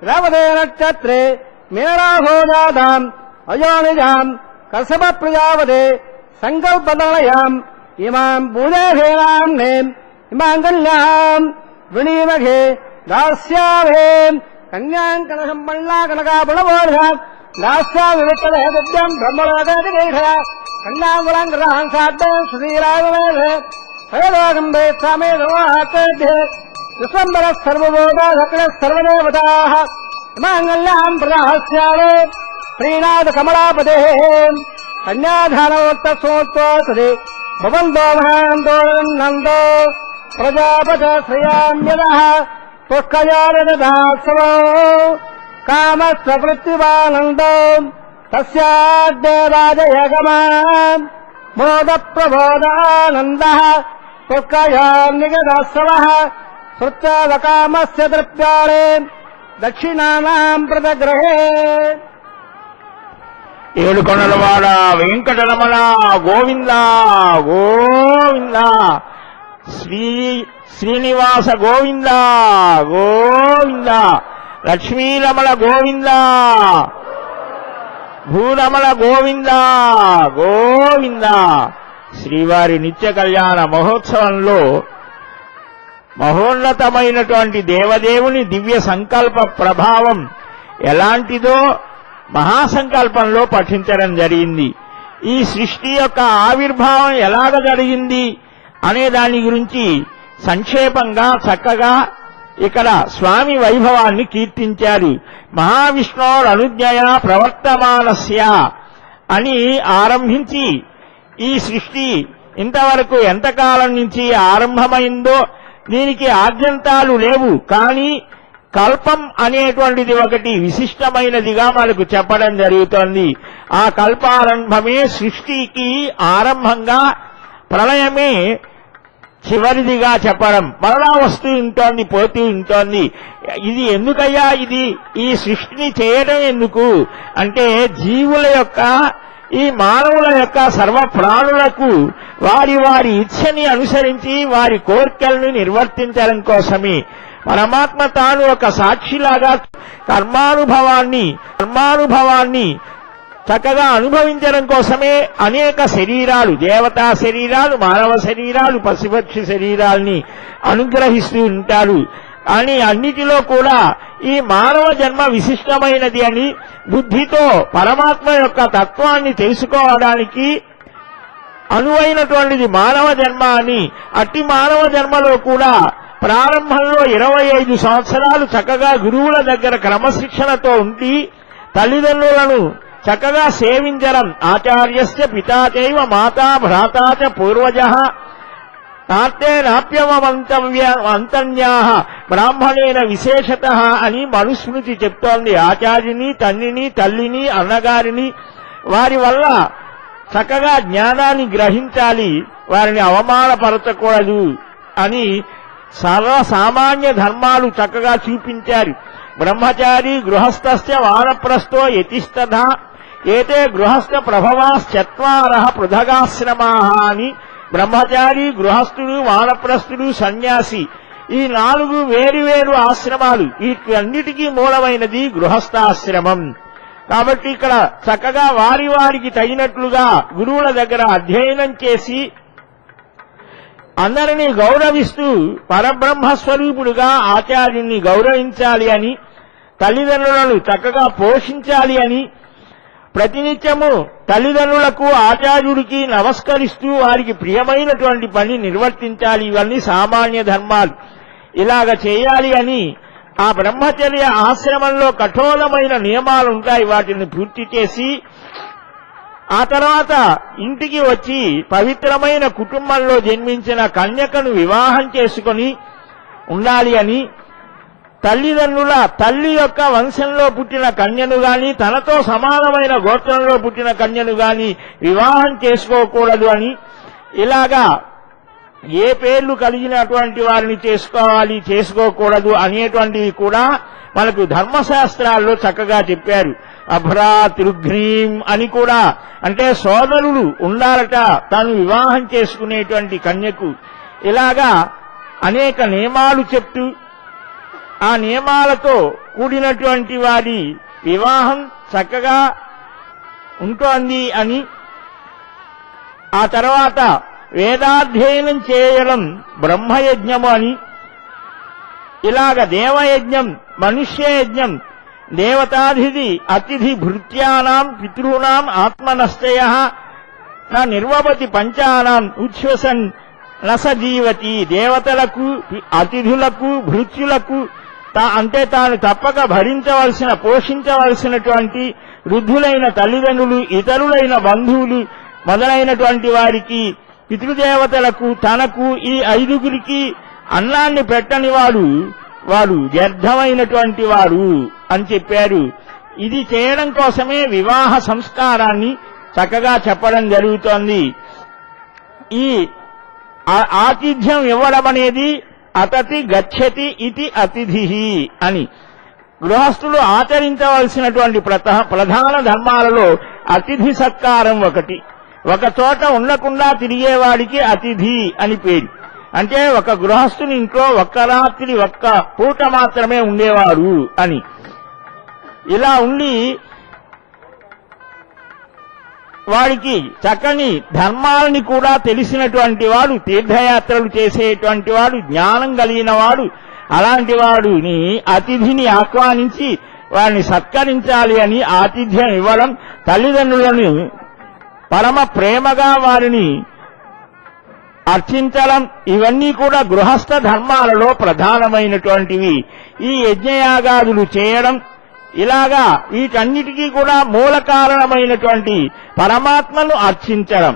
రవదే నక్షత్రే మీనరాభో జాతాం అయోనిజాం కశ్యప ప్రజావదే సంకల్పదళయాం ఇమాం భూదేశేనాంనే ఇమాం కన్యాం వృణీమఘే దాస్యామే కన్యాం కనసంపన్నా కనకాబుళబోధ దాస్యామి విత్తలే విద్యం బ్రహ్మలోకేష కన్యాకులంకరాం సాధ్యం సుధీరాగమేధ హయలోకం వేత్సామే దోహాతేభ్య విశ్వంబర సర్వభూత సకల సర్వదేవతాః ఇమాంగల్యాం ప్రదాస్యామే శ్రీనాథ కమలాపదే కన్యాధానోత్తసోత్సోత్సదే భవంతో మహాంతో నందో ప్రజాపత శ్రేయామ్యదః పుష్కజానదాత్సవో కామస్వృత్తివానందో తస్యాద్దేవాజయగమా మోద ప్రబోధానందః పుష్కజాన్నిగదాత్సవః శృత్యావకామస్య ద్రవ్యాణే దక్షిణానాం ప్రదగ్రహే ఏడుకొండలవాడ వెంకటరమణ గోవింద గోవింద శ్రీనివాస గోవింద గోవింద లక్ష్మీరమణ గోవింద భూరమణ గోవింద గోవింద శ్రీవారి నిత్య కళ్యాణ మహోత్సవంలో మహోన్నతమైనటువంటి దేవదేవుని దివ్య సంకల్ప ప్రభావం ఎలాంటిదో మహాసంకల్పంలో పఠించడం జరిగింది. ఈ సృష్టి యొక్క ఆవిర్భావం ఎలాగ జరిగింది అనే దాని గురించి సంక్షేపంగా చక్కగా ఇక్కడ స్వామి వైభవాన్ని కీర్తించారు. మహావిష్ణోరనుజ్ఞయ ప్రవర్తమానస్య అని ఆరంభించి ఈ సృష్టి ఇంతవరకు ఎంతకాలం నుంచి ఆరంభమైందో దీనికి ఆద్యంతాలు లేవు, కానీ కల్పం అనేటువంటిది ఒకటి విశిష్టమైనదిగా మనకు చెప్పడం జరుగుతోంది. ఆ కల్పారంభమే సృష్టికి ఆరంభంగా ప్రళయమే చివరిదిగా చెప్పడం, మరలా వస్తూ ఉంటోంది, పోతూ ఉంటోంది. ఇది ఎందుకయ్యా, ఈ సృష్టిని చేయడం ఎందుకు అంటే జీవుల యొక్క, ఈ మానవుల యొక్క సర్వ ప్రాణులకు వారి వారి ఇచ్ఛని అనుసరించి వారి కోరికలను నిర్వర్తించడం కోసమే. పరమాత్మ తాను ఒక సాక్షిలాగా కర్మానుభవాన్ని చక్కగా అనుభవించడం కోసమే అనేక శరీరాలు, దేవతా శరీరాలు, మానవ శరీరాలు, పశుపక్షి శరీరాల్ని అనుగ్రహిస్తూ ఉంటాడు. కానీ అన్నిటిలో కూడా ఈ మానవ జన్మ విశిష్టమైనది అని బుద్ధితో పరమాత్మ యొక్క తత్వాన్ని తెలుసుకోవడానికి అనువైనటువంటిది మానవ జన్మ అని, అట్టి మానవ జన్మలో కూడా ప్రారంభంలో 25 సంవత్సరాలు చక్కగా గురువుల దగ్గర క్రమశిక్షణతో ఉండి తల్లిదండ్రులను చక్కగా సేవించడం. ఆచార్యస్య పితా చైవ మాతా భ్రాతా చ పూర్వజః తాతే నాప్యవంతన్యాః బ్రాహ్మణేన విశేషతః అని మనుస్మృతి చెప్తోంది. ఆచార్యుని, తండ్రిని, తల్లిని, అన్నగారిని వారి వల్ల చక్కగా జ్ఞానాన్ని గ్రహించాలి, వారిని అవమానపరచకూడదు అని సర్వసామాన్య ధర్మాలు చక్కగా చూపించారు. బ్రహ్మచారి గృహస్థస్య వానప్రస్థో యతిస్తథా ఏతే గృహస్థ ప్రభవాశ్చత్వారః పృథగాశ్రమాః అని బ్రహ్మచారి, గృహస్థుడు, వానప్రస్థుడు, సన్యాసి ఈ 4 వేరువేరు ఆశ్రమాలు. వీటన్నిటికీ మూలమైనది గృహస్థాశ్రమం. కాబట్టి ఇక్కడ చక్కగా వారి వారికి తగినట్లుగా గురువుల దగ్గర అధ్యయనం చేసి అందరినీ గౌరవిస్తూ పరబ్రహ్మస్వరూపుడుగా ఆచార్యుణ్ణి గౌరవించాలి అని, తల్లిదండ్రులను చక్కగా పోషించాలి అని, ప్రతినిత్యము తల్లిదండ్రులకు ఆచార్యుడికి నమస్కరిస్తూ వారికి ప్రియమైనటువంటి పని నిర్వర్తించాలి. ఇవన్నీ సామాన్య ధర్మాలు. ఇలాగ చేయాలి అని ఆ బ్రహ్మచర్య ఆశ్రమంలో కఠోరమైన నియమాలు ఉంటాయి. వాటిని పూర్తి చేసి ఆ తర్వాత ఇంటికి వచ్చి పవిత్రమైన కుటుంబంలో జన్మించిన కన్యకను వివాహం చేసుకొని ఉండాలి అని, తల్లి యొక్క వంశంలో పుట్టిన కన్యను గాని, తనతో సమానమైన గోత్రంలో పుట్టిన కన్యను గాని వివాహం చేసుకోకూడదు అని, ఇలాగా ఏ పేర్లు కలిగినటువంటి వారిని చేసుకోవాలి, చేసుకోకూడదు అనేటువంటివి కూడా మనకు ధర్మశాస్త్రాల్లో చక్కగా చెప్పారు. అభ్రాతృఘ్నీం అని కూడా, అంటే సోదరులు ఉండాలట తాను వివాహం చేసుకునేటువంటి కన్యకు. ఇలాగా అనేక నియమాలు చెప్తూ ఆ నియమాలతో కూడినటువంటి వారి వివాహం చక్కగా ఉంటోంది అని, ఆ తర్వాత వేదాధ్యయనం చేయడం బ్రహ్మయజ్ఞము అని, ఇలాగ దేవయజ్ఞం, మనుష్యయజ్ఞం, దేవతాధిది అతిథి భృత్యానాం పితॄణాం ఆత్మనశ్చయః న నిర్వపతి పంచానాం ఉచ్ఛ్వసన్ నసజీవతి. దేవతలకు, అతిథులకు, భృత్యులకు అంటే తాను తప్పక భరించవలసిన, పోషించవలసినటువంటి వృద్ధులైన తల్లిదండ్రులు, ఇతరులైన బంధువులు మొదలైనటువంటి వారికి, పితృదేవతలకు, తనకు ఈ 5గురికి అన్నాన్ని పెట్టని వాడు వ్యర్థమైనటువంటి వాడు అని చెప్పారు. ఇది చేయడం కోసమే వివాహ సంస్కారాన్ని చక్కగా చెప్పడం జరుగుతోంది. ఈ ఆతిథ్యం ఇవ్వడం అనేది అతతి గచ్చతి ఇది అతిథి అని గృహస్థులు ఆచరించవలసినటువంటి ప్రధాన ధర్మాలలో అతిథి సత్కారం ఒకటి. ఒక చోట ఉండకుండా తిరిగేవాడికి అతిథి అని పేరు. అంటే ఒక గృహస్థుని ఇంట్లో ఒక్క రాత్రి, ఒక్క పూట మాత్రమే ఉండేవారు అని. ఇలా ఉండి వాడికి చక్కని ధర్మాలని కూడా తెలిసినటువంటి వాడు, తీర్థయాత్రలు చేసేటువంటి వాడు, జ్ఞానం కలిగిన వాడు, అలాంటి వాడిని అతిథిని ఆహ్వానించి వారిని సత్కరించాలి అని ఆతిథ్యం ఇవ్వడం, తల్లిదండ్రులను పరమ ప్రేమగా వారిని అర్చించడం, ఇవన్నీ కూడా గృహస్థ ధర్మాలలో ప్రధానమైనటువంటివి. ఈ యజ్ఞయాగాదులు చేయడం, ఇలాగా వీటన్నిటికీ కూడా మూల కారణమైనటువంటి పరమాత్మను అర్చించడం,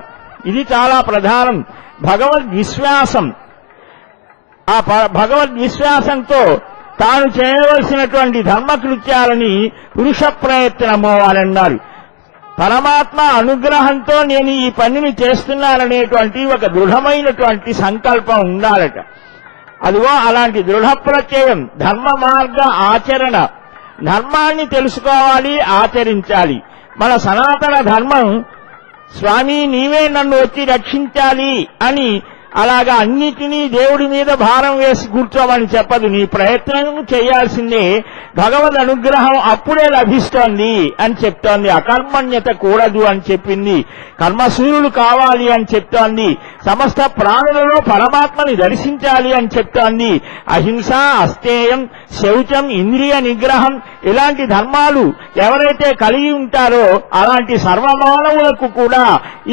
ఇది చాలా ప్రధానం. భగవద్విశ్వాసం, ఆ భగవద్విశ్వాసంతో తాను చేయవలసినటువంటి ధర్మకృత్యాలని పురుష ప్రయత్నము అని అన్నారు. పరమాత్మ అనుగ్రహంతో నేను ఈ పనిని చేస్తున్నాననేటువంటి ఒక దృఢమైనటువంటి సంకల్పం ఉండాలట. అదిగో అలాంటి దృఢ ప్రత్యయం, ధర్మ మార్గ ఆచరణ. ధర్మాన్ని తెలుసుకోవాలి, ఆచరించాలి. మన సనాతన ధర్మం స్వామి నీవే నన్ను వచ్చి రక్షించాలి అని అలాగా అన్నిటినీ దేవుడి మీద భారం వేసి కూర్చోమని చెప్పదు. నీ ప్రయత్నం చేయాల్సిందే, భగవద్ అనుగ్రహం అప్పుడే లభిస్తోంది అని చెప్తోంది. అకర్మణ్యత కూడదు అని చెప్పింది. కర్మశూరులు కావాలి అని చెప్తోంది. సమస్త ప్రాణులలో పరమాత్మని దర్శించాలి అని చెప్తోంది. అహింస, అస్తేయం, శౌచం, ఇంద్రియ నిగ్రహం ఇలాంటి ధర్మాలు ఎవరైతే కలిగి ఉంటారో అలాంటి సర్వమానవులకు కూడా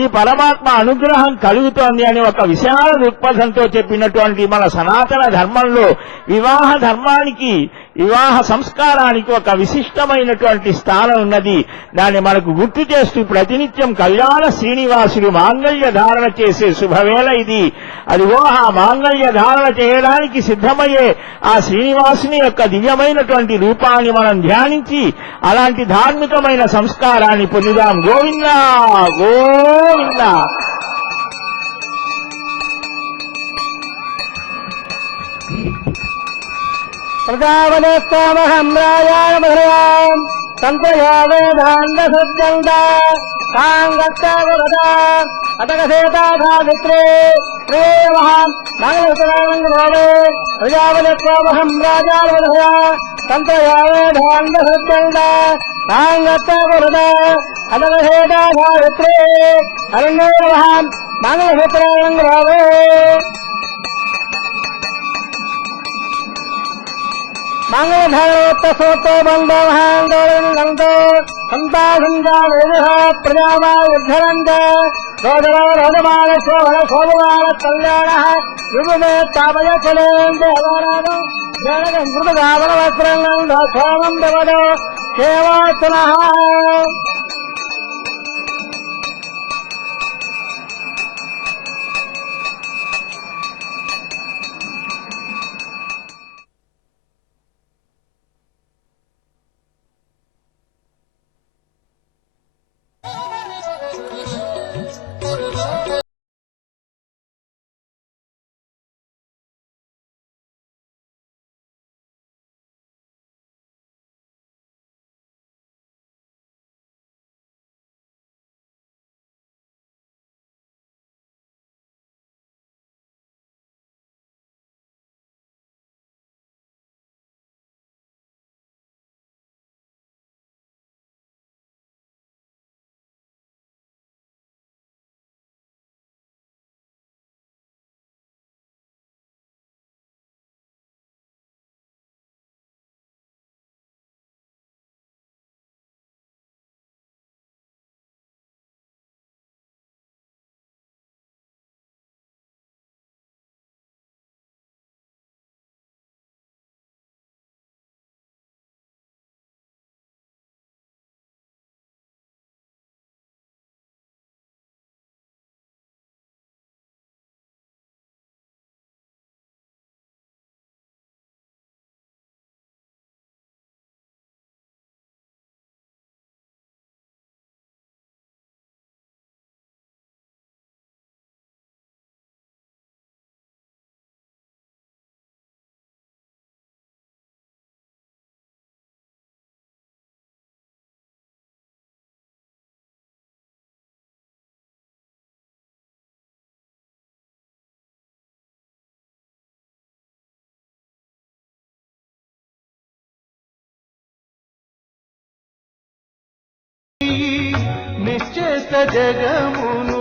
ఈ పరమాత్మ అనుగ్రహం కలుగుతోంది అని ఒక విశాల దృక్పథంతో చెప్పినటువంటి మన సనాతన ధర్మంలో వివాహ ధర్మానికి, వివాహ సంస్కారానికి ఒక విశిష్టమైనటువంటి స్థానం ఉన్నది. దాన్ని మనకు గుర్తు చేస్తూ ప్రతినిత్యం కళ్యాణ శ్రీనివాసుడు మాంగళ్య ధారణ చేసే శుభవేళ ఇది. అదిగో ఆ మాంగళ్య ధారణ చేయడానికి సిద్ధమయ్యే ఆ శ్రీనివాసుని యొక్క దివ్యమైనటువంటి రూపాన్ని మనం ధ్యానించి అలాంటి ధార్మికమైన సంస్కారాన్ని పొందుదాం. గోవిందా గోవిందా. ప్రజావనేస్తామహం రాయామహయాం సంతయా వేదాంతసత్యంత సాంగత్తావరదా అతకసేతా సావిత్రే ప్రేమహం నాగలసరాంగోవే ప్రజావనేస్తామహం రాయామహయా సంతయా వేదాంతసత్యంత సాంగత్తావరదా అతకసేతా సావిత్రే అరణ్యోమహం నాగలసరాంగోవే మంగళధరోత్తసోతో బంధోహాందోళనంతో సంతాసంజావేదః ప్రజామాయుద్ధరంత రోదరో రోదమాన శోభన శోభమాన కళ్యాణః విభుమే తాపయకులేంద్ర అవరాను జనక మృతగావన వస్త్రంలో సోమం దేవదో కేవాచనః. నిశ్చేత జగమును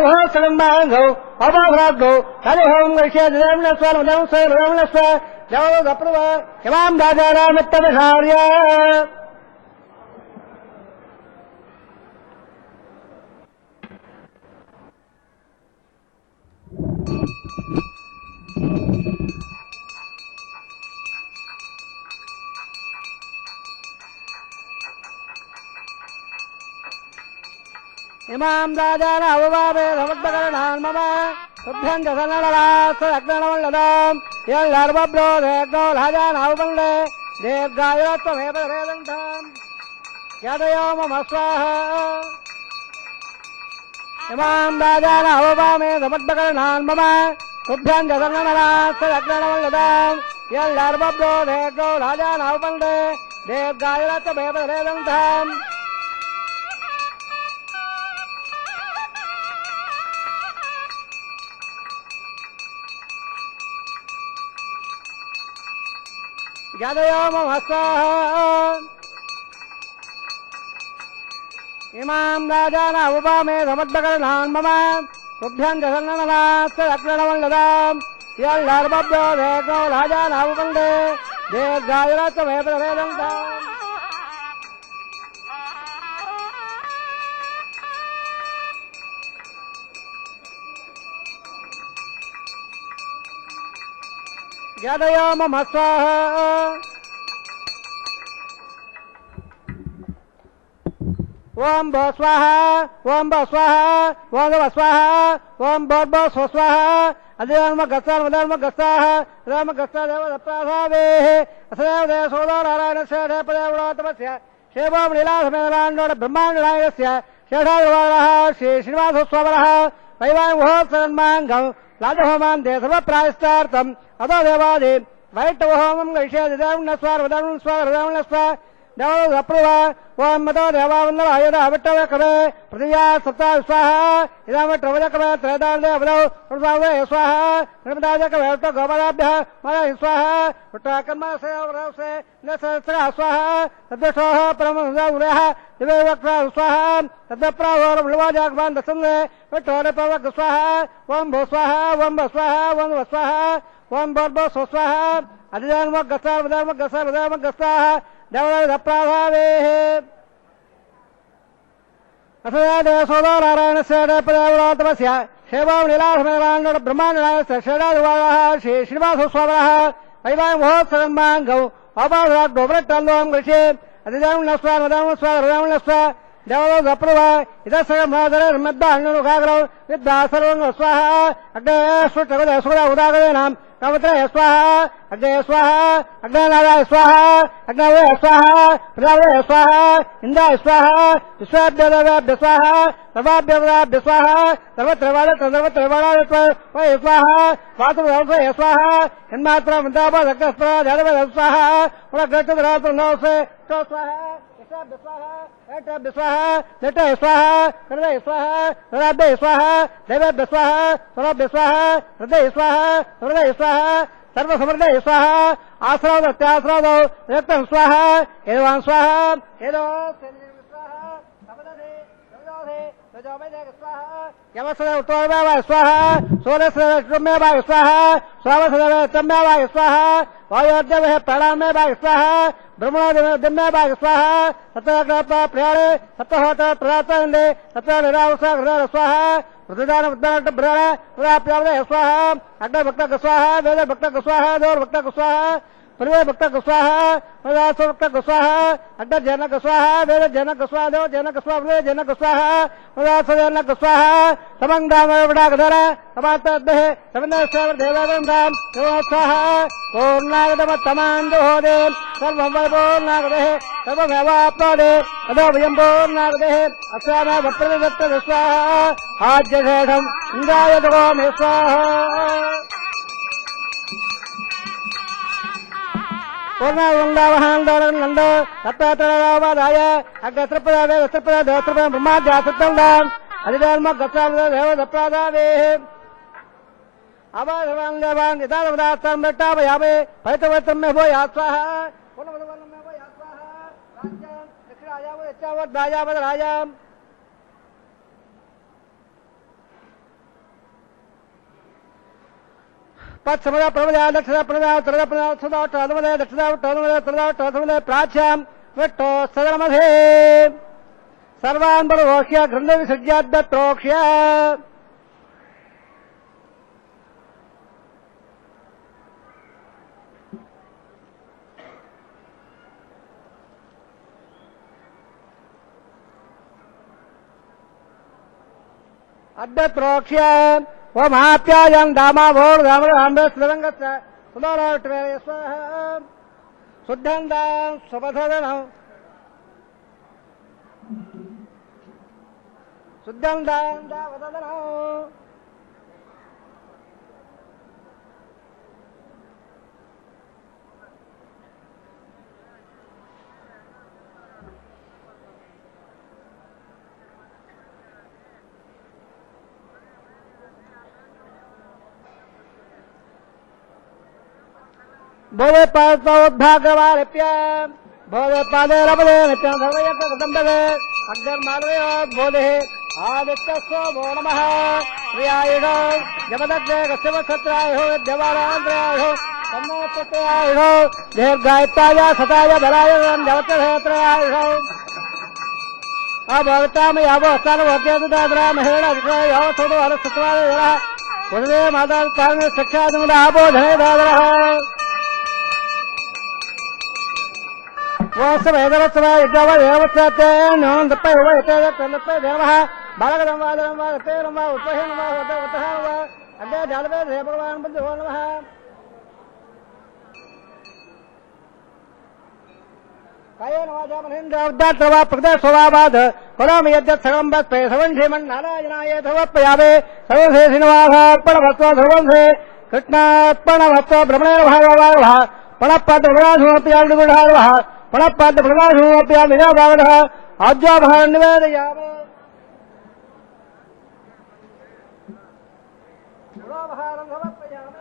బ్రహ్మాండో అభాగ్రో హరిహోం ఇమాం రాజారామిత్తవిహార్య ఇమాం రాజాన అవవామే సమర్థకరణాన్ మమ శుద్ధం జసనరాగ్నవల్లదాం ఎల్లర్వబ్రో దేగ్నో రాజాన అవబండే దీర్ఘాయురత్వమేపరేదంఠం యదయో మమ స్వాహ ఇమాం రాజాన అవవామే సమర్థకరణాన్ మమ శుద్ధం జసనరాగ్నవల్లదాం ఎల్లర్వబ్రో దేగ్నో రాజాన అవబండే దీర్ఘాయురత్వమేపరేదంఠం యదయో మమ స్వాహ ఇమాం రాజాన ఉపమే సమర్థకరణాన్ మమ శుభ్యం జసన్ననాస్త్రవల్లదాం యల్లర్భ్యో దేగో రాజాన ఉపండే దీర్ఘాయురత్వమేపరేదంఠం యదయో మమ స్వాహ ఓం భో స్వాహ ఓం భో స్వాహ ఓం భవ స్వాహ ఓం భోర్భో స్వస్వాహ అదేమ గస్తామ గస్తాహ రామ గస్తా దేవ దత్తాభావే అసదేవ దేవ సోదో నారాయణస్య దేవదేవతమస్య శేభోం లీలాసమేలాండోడ బ్రహ్మాండనాయకస్య శేషాయువారః శ్రీ శ్రీనివాసస్వామరః వైవాయం మహోత్సవన్మాంగం లాజహోమాన్ దే సర్వప్రాయస్తార్థం అదో దేవాది వైట్టవహోమం గైష్యదిదాంగస్వారదాంగస్వారదాంగస్వ దేవప్రవ ఓం మతో దేవావందర ఆయుధ అవిట్టవకమే పృథివ్యా సప్తా స్వాహ ఇదామట్రవజకమే త్రేదాండే అవదౌ ప్రదావే స్వాహ నిర్మదాజకమే గోపాలాభ్య మయ స్వాహ పుట్టాకర్మసే నసహస్ర స్వాహ తద్వశోః పరమహంసౌరః దివేవక్త్రా స్వాహ తద్ప్రావోరములవాజాగమాన్ దసన్నే విట్టోరపవక్ స్వాహ ఓం భో స్వాహ ఓం భో స్వాహ ఓం భో స్వాహ ఓం భోర్భో స్వస్వాహ అధిదానమగస్తావదామగస్తావదామగస్తాః దేవదప్రాభావే అసదేవసోదో నారాయణస్య దేవదేవతమస్య శేభోం లీలాసమేలాండోడ బ్రహ్మాండనాయకస్య శేషాయువారః శ్రీ శ్రీనివాసస్వామరః వైవాయం మహోత్సవన్మాంగం అపాధరాగ్నోపరట్టల్లోం గృషే అధిదాంగస్వారదాంగస్వారదాంగస్వ దేవదప్రవ ఇదస్సగమాదరే మద్దాంగనుగాగ్రౌ విద్దా సర్వం స్వాహ అగ్నేశ్వర ఉదాగరేణాం కవత్రే స్వాహ అగ్నే స్వాహ అగ్నేనారాయ స్వాహ అగ్నవే స్వాహ ప్రజావే స్వాహ ఇంద్రాయ స్వాహ విశ్వాభ్యదేవాభ్య స్వాహ సర్వాభ్యవదాభ్య స్వాహ సర్వత్రవాళ స్వాహ వాతువే స్వాహ యన్మాత్ర మందాపదగ్రస్వాహ జాడవే స్వాహ పునఃగ్రహరాత్రే స్వాహ स्वाहा नटे स्वाहा हृदय स्वाहा हृदय स्वाहा देवेभ्य स्वाहा सर्वभ्य स्वाहा हृदय स्वाहा हृदय स्वाहा सर्वसमृदय स्वाहा आश्रव प्रत्याश्रव रक्तम स्वाहा एवां स्वाहा एदो स्वाहा यमसदेव उत्तमेव स्वाहा सूर्यसदेव स्वाहा स्वामसदेव स्वाहा वायोदेव प्राणामेव स्वाहा ब्रह्मोदिमेव स्वाहा सत्यग्रह प्रयाणे सत्यहोत प्रदातंडे सत्य निरावसा स्वाहा ऋतुदान ब्रह्म स्वाहा अग्निभक्त स्वाहा वेद भक्त स्वाहा दौर्भक्त स्वाहा प्रिय भक्त स्वाहा पदार्थ भक्त स्वाहा अग्न जनक स्वाहा वेद जनक स्वाहा देव जनक स्वाहा जनक स्वाहा पदार्थ जनक स्वाहा समंगदामवडागधर समातद्देह समन्वयस्वर देववृंदाम स्वाहा पूर्णागतम तमांदोदे सर्वं पूर्णागते सर्वमेवाप्नोदे तदो वयं पूर्णागते अस्याम वप्रदत्त स्वाहा आज्यशेषम् इन्द्राय दगोमे स्वाहा पूर्णवृंदावहांदो तत्पराय अग्रत्रपदा ब्रह्माद्यासत्तम అధిధర్మ గత్రాదే అవాన్ దేవాన్ యథావదాస్తాం పెట్టామయామే పైతవత్తం మే భో యాత్వాహ పునవదవనం మే భో యాత్వాహ రాజ్యాం దక్షిణాయామ యచ్చావద్ రాజావద్ రాజాం పశ్చిమద ప్రమద దక్షిణ ప్రమద ఉత్తర ప్రమద సదా ఉత్తరమద దక్షిణ ఉత్తరమద ఉత్తర ఉత్తరమద ప్రాచ్యాం విట్టో సదనమధే సర్వాన్ బలవోక్ష్య గ్రంథ విసృజ్యాద్యోక్ష్య అద్యోక్ష్య ఓ మహాప్యాయం దామాభోర్ దామరంగ శుద్ధం దాం సుపథనం శుద్ధం దాం దావదనం భోజే పాదోద్భాగవారప్య భోజే పాదే రమదే నిత్యం సర్వయజ్ఞ అగ్నిర్మాలయ బోధే ఆదిత్యస్వ భో నమః ప్రియాయుధో జమదగ్నే కశ్యపత్రాయుధో దేవారాంధ్రాయుధో తన్నోత్రయాయుధో దీర్ఘాయుత్తాయ సతాయ బలాయ జవత్రయాయుధో భవతామయావో స్థానవద్యేదాద్రా మహేణ యావతోడు హరసత్వాయ ఉదయ మాతా కారణ శిక్షాదిములాబోధనే దాదర వేదవత్సవ యజ్ఞవ దేవత్సతే నోందప్పై ఉపయతే దేవ బాలగరం వాదరం వా రతేరం వా ఉపహేనం వా ఉత్తహం వా అగ్నే జాలవే హే భగవాన్ బుద్ధో నమః కాయేన వాచా మనసేంద్రియ ఉద్దాత్త వా ప్రకృత స్వభావాద్ కరోమి యజ్ఞత్ సర్వం వత్పే సర్వం శ్రీమన్ నారాయణాయ సమర్పయామి సర్వం శ్రీ శ్రీనివాసార్పణమస్తు సర్వం శ్రీ కృష్ణార్పణమస్తు బ్రహ్మణేన భాగవానః పణపాద బ్రహ్మణాధూమప్యామి గుడారః పణపాద బ్రహ్మణాధూమప్యామి నిరాభావనః ఆజ్యాభావం నివేదయామి గుడాభారం సమర్పయామి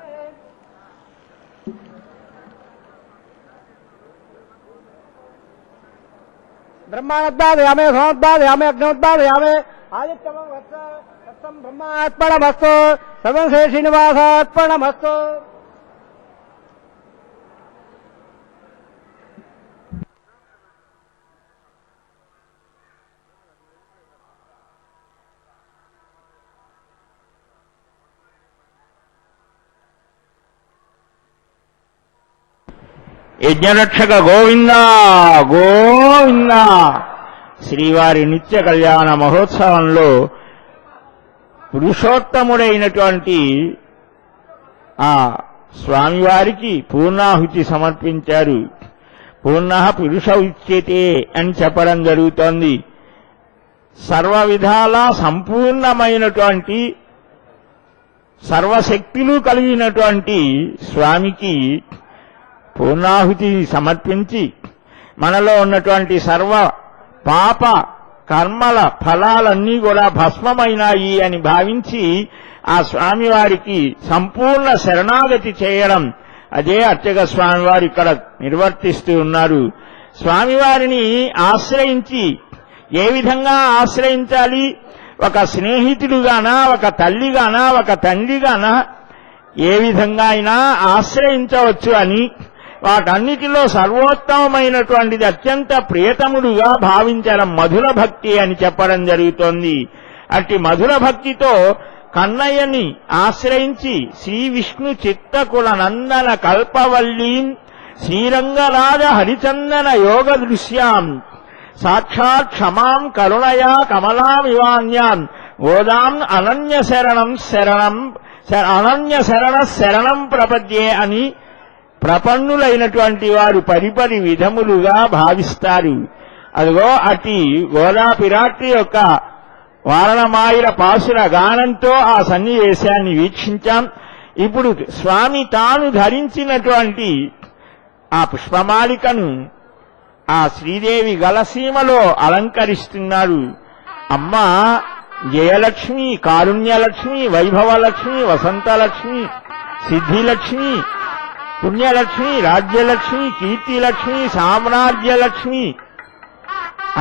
బ్రహ్మాణోద్బాదయామి సోమోద్బాదయామి అగ్నోద్బాదయామి ఆదిత్యమం వత్సం బ్రహ్మార్పణమస్తు సర్వం శ్రీ శ్రీనివాసార్పణమస్తు యజ్ఞరక్షక గోవింద గోవింద. శ్రీవారి నిత్య కళ్యాణ మహోత్సవంలో పురుషోత్తముడైనటువంటి ఆ స్వామివారికి పూర్ణాహుతి సమర్పించారు. పూర్ణ పురుష ఉచ్యతే అని చెప్పడం జరుగుతోంది. సర్వ విధాలా సంపూర్ణమైనటువంటి సర్వశక్తులు కలిగినటువంటి స్వామికి పూర్ణాహుతి సమర్పించి మనలో ఉన్నటువంటి సర్వ పాప కర్మల ఫలాలన్నీ కూడా భస్మమైనాయి అని భావించి ఆ స్వామివారికి సంపూర్ణ శరణాగతి చేయడం, అదే అర్చక స్వామివారు ఇక్కడ నిర్వర్తిస్తూ ఉన్నారు. స్వామివారిని ఆశ్రయించి ఏ విధంగా ఆశ్రయించాలి? ఒక స్నేహితుడుగానా, ఒక తల్లిగానా, ఒక తండ్రిగానా, ఏ విధంగా అయినా ఆశ్రయించవచ్చు అని, వాటన్నిటిలో సర్వోత్తమమైనటువంటిది అత్యంత ప్రియతముడుగా భావించడం మధుర భక్తి అని చెప్పడం జరుగుతోంది. అట్టి మధుర భక్తితో కన్నయ్యని ఆశ్రయించి శ్రీ విష్ణు చిత్తకుల నందన కల్పవల్లీం శ్రీరంగరాజ హరిచందన యోగ దృశ్యాం సాక్షాత్ క్షమాం కరుణయా కమలామివాన్యాం గోదాం అనన్య శరణ శరణం ప్రపద్యే అని ప్రపన్నులైనటువంటి వారు పరిపరి విధములుగా భావిస్తారు. అదిగో అతి గోదా పిరాట్రి యొక్క వారణమాయిల పాసుర గానంతో ఆ సన్నివేశాన్ని వీక్షించాం. ఇప్పుడు స్వామి తాను ధరించినటువంటి ఆ పుష్పమాలికను ఆ శ్రీదేవి గలసీమలో అలంకరిస్తున్నారు. అమ్మ జయలక్ష్మి, కారుణ్యలక్ష్మి, వైభవలక్ష్మి, వసంతలక్ష్మి, సిద్ధిలక్ష్మి, పుణ్యలక్ష్మి, రాజ్యలక్ష్మి, కీర్తిలక్ష్మి, సామ్రాజ్యలక్ష్మి,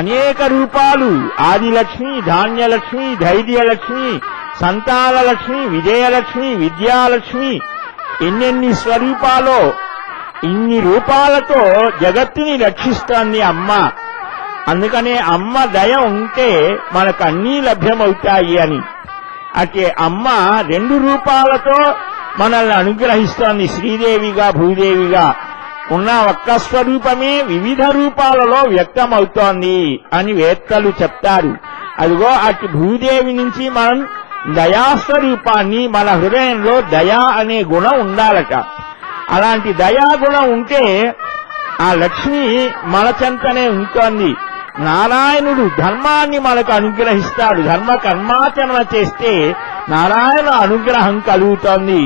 అనేక రూపాలు. ఆదిలక్ష్మి, ధాన్యలక్ష్మి, ధైర్యలక్ష్మి, సంతానలక్ష్మి, విజయలక్ష్మి, విద్యాలక్ష్మి, ఎన్నెన్ని స్వరూపాలో, ఇన్ని రూపాలతో జగత్తుని రక్షిస్తోంది అమ్మ. అందుకనే అమ్మ దయ ఉంటే మనకు అన్నీ లభ్యమవుతాయి అని. అంటే అమ్మ 2 రూపాలతో మనల్ని అనుగ్రహిస్తోంది. శ్రీదేవిగా, భూదేవిగా ఉన్న ఒక్క స్వరూపమే వివిధ రూపాలలో వ్యక్తమవుతోంది అని వేత్తలు చెప్తారు. అదిగో అటు భూదేవి నుంచి మనం దయాస్వరూపాన్ని, మన హృదయంలో దయా అనే గుణం ఉండాలట. అలాంటి దయాగుణం ఉంటే ఆ లక్ష్మి మన చెంతనే ఉంటోంది. నారాయణుడు ధర్మాన్ని మనకు అనుగ్రహిస్తాడు. ధర్మ కర్మాచరణ చేస్తే నారాయణ అనుగ్రహం కలుగుతోంది.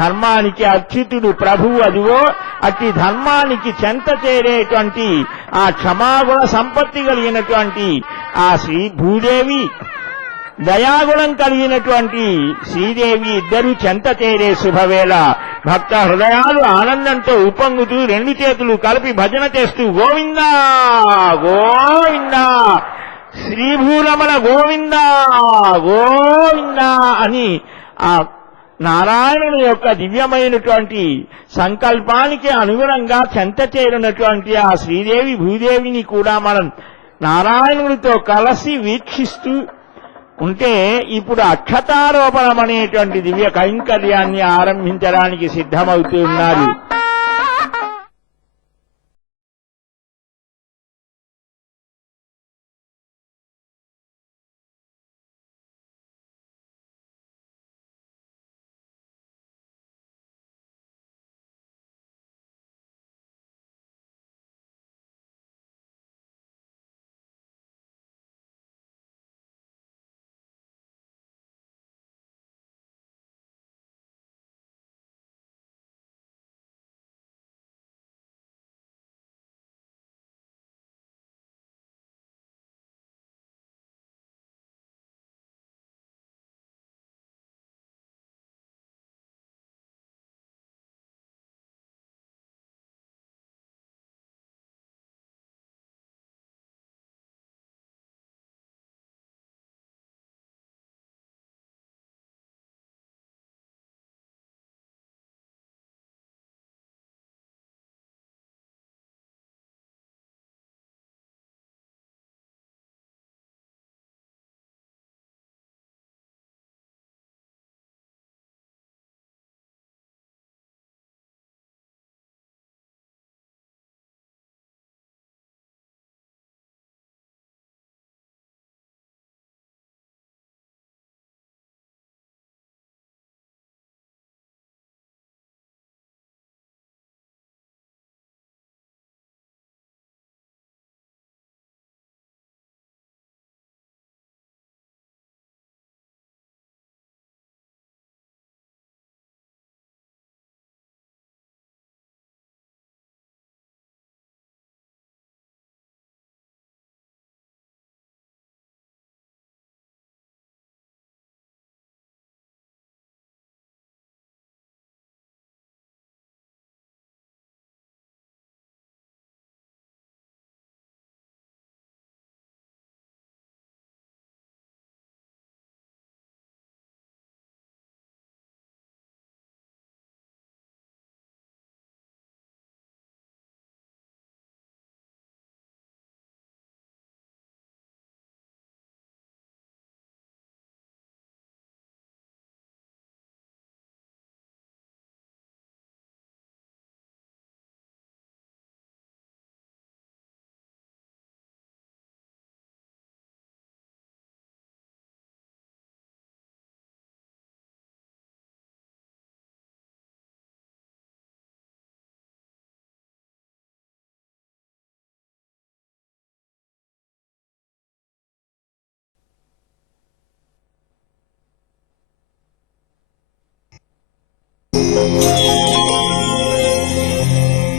ధర్మానికి అచ్యుతుడు ప్రభువు. అదిగో అట్టి ధర్మానికి చెంత చేరేటువంటి ఆ క్షమాగుణ సంపత్తి కలిగినటువంటి ఆ శ్రీ భూదేవి, దయాగుణం కలిగినటువంటి శ్రీదేవి ఇద్దరూ చెంత చేరే శుభవేళ భక్త హృదయాలు ఆనందంతో ఉప్పొంగుతూ 2 చేతులు కలిపి భజన చేస్తూ గోవిందా గోవిందా, శ్రీభూరమణ గోవిందా గోవిందా అని ఆ నారాయణుని యొక్క దివ్యమైనటువంటి సంకల్పానికి అనుగుణంగా చెంత చేరినటువంటి ఆ శ్రీదేవి భూదేవిని కూడా మనం నారాయణునితో కలిసి వీక్షిస్తూ ఉంటే ఇప్పుడు అక్షతారోపణం అనేటువంటి దివ్య కైంకర్యాన్ని ఆరంభించడానికి సిద్ధమవుతూ ఉన్నారు.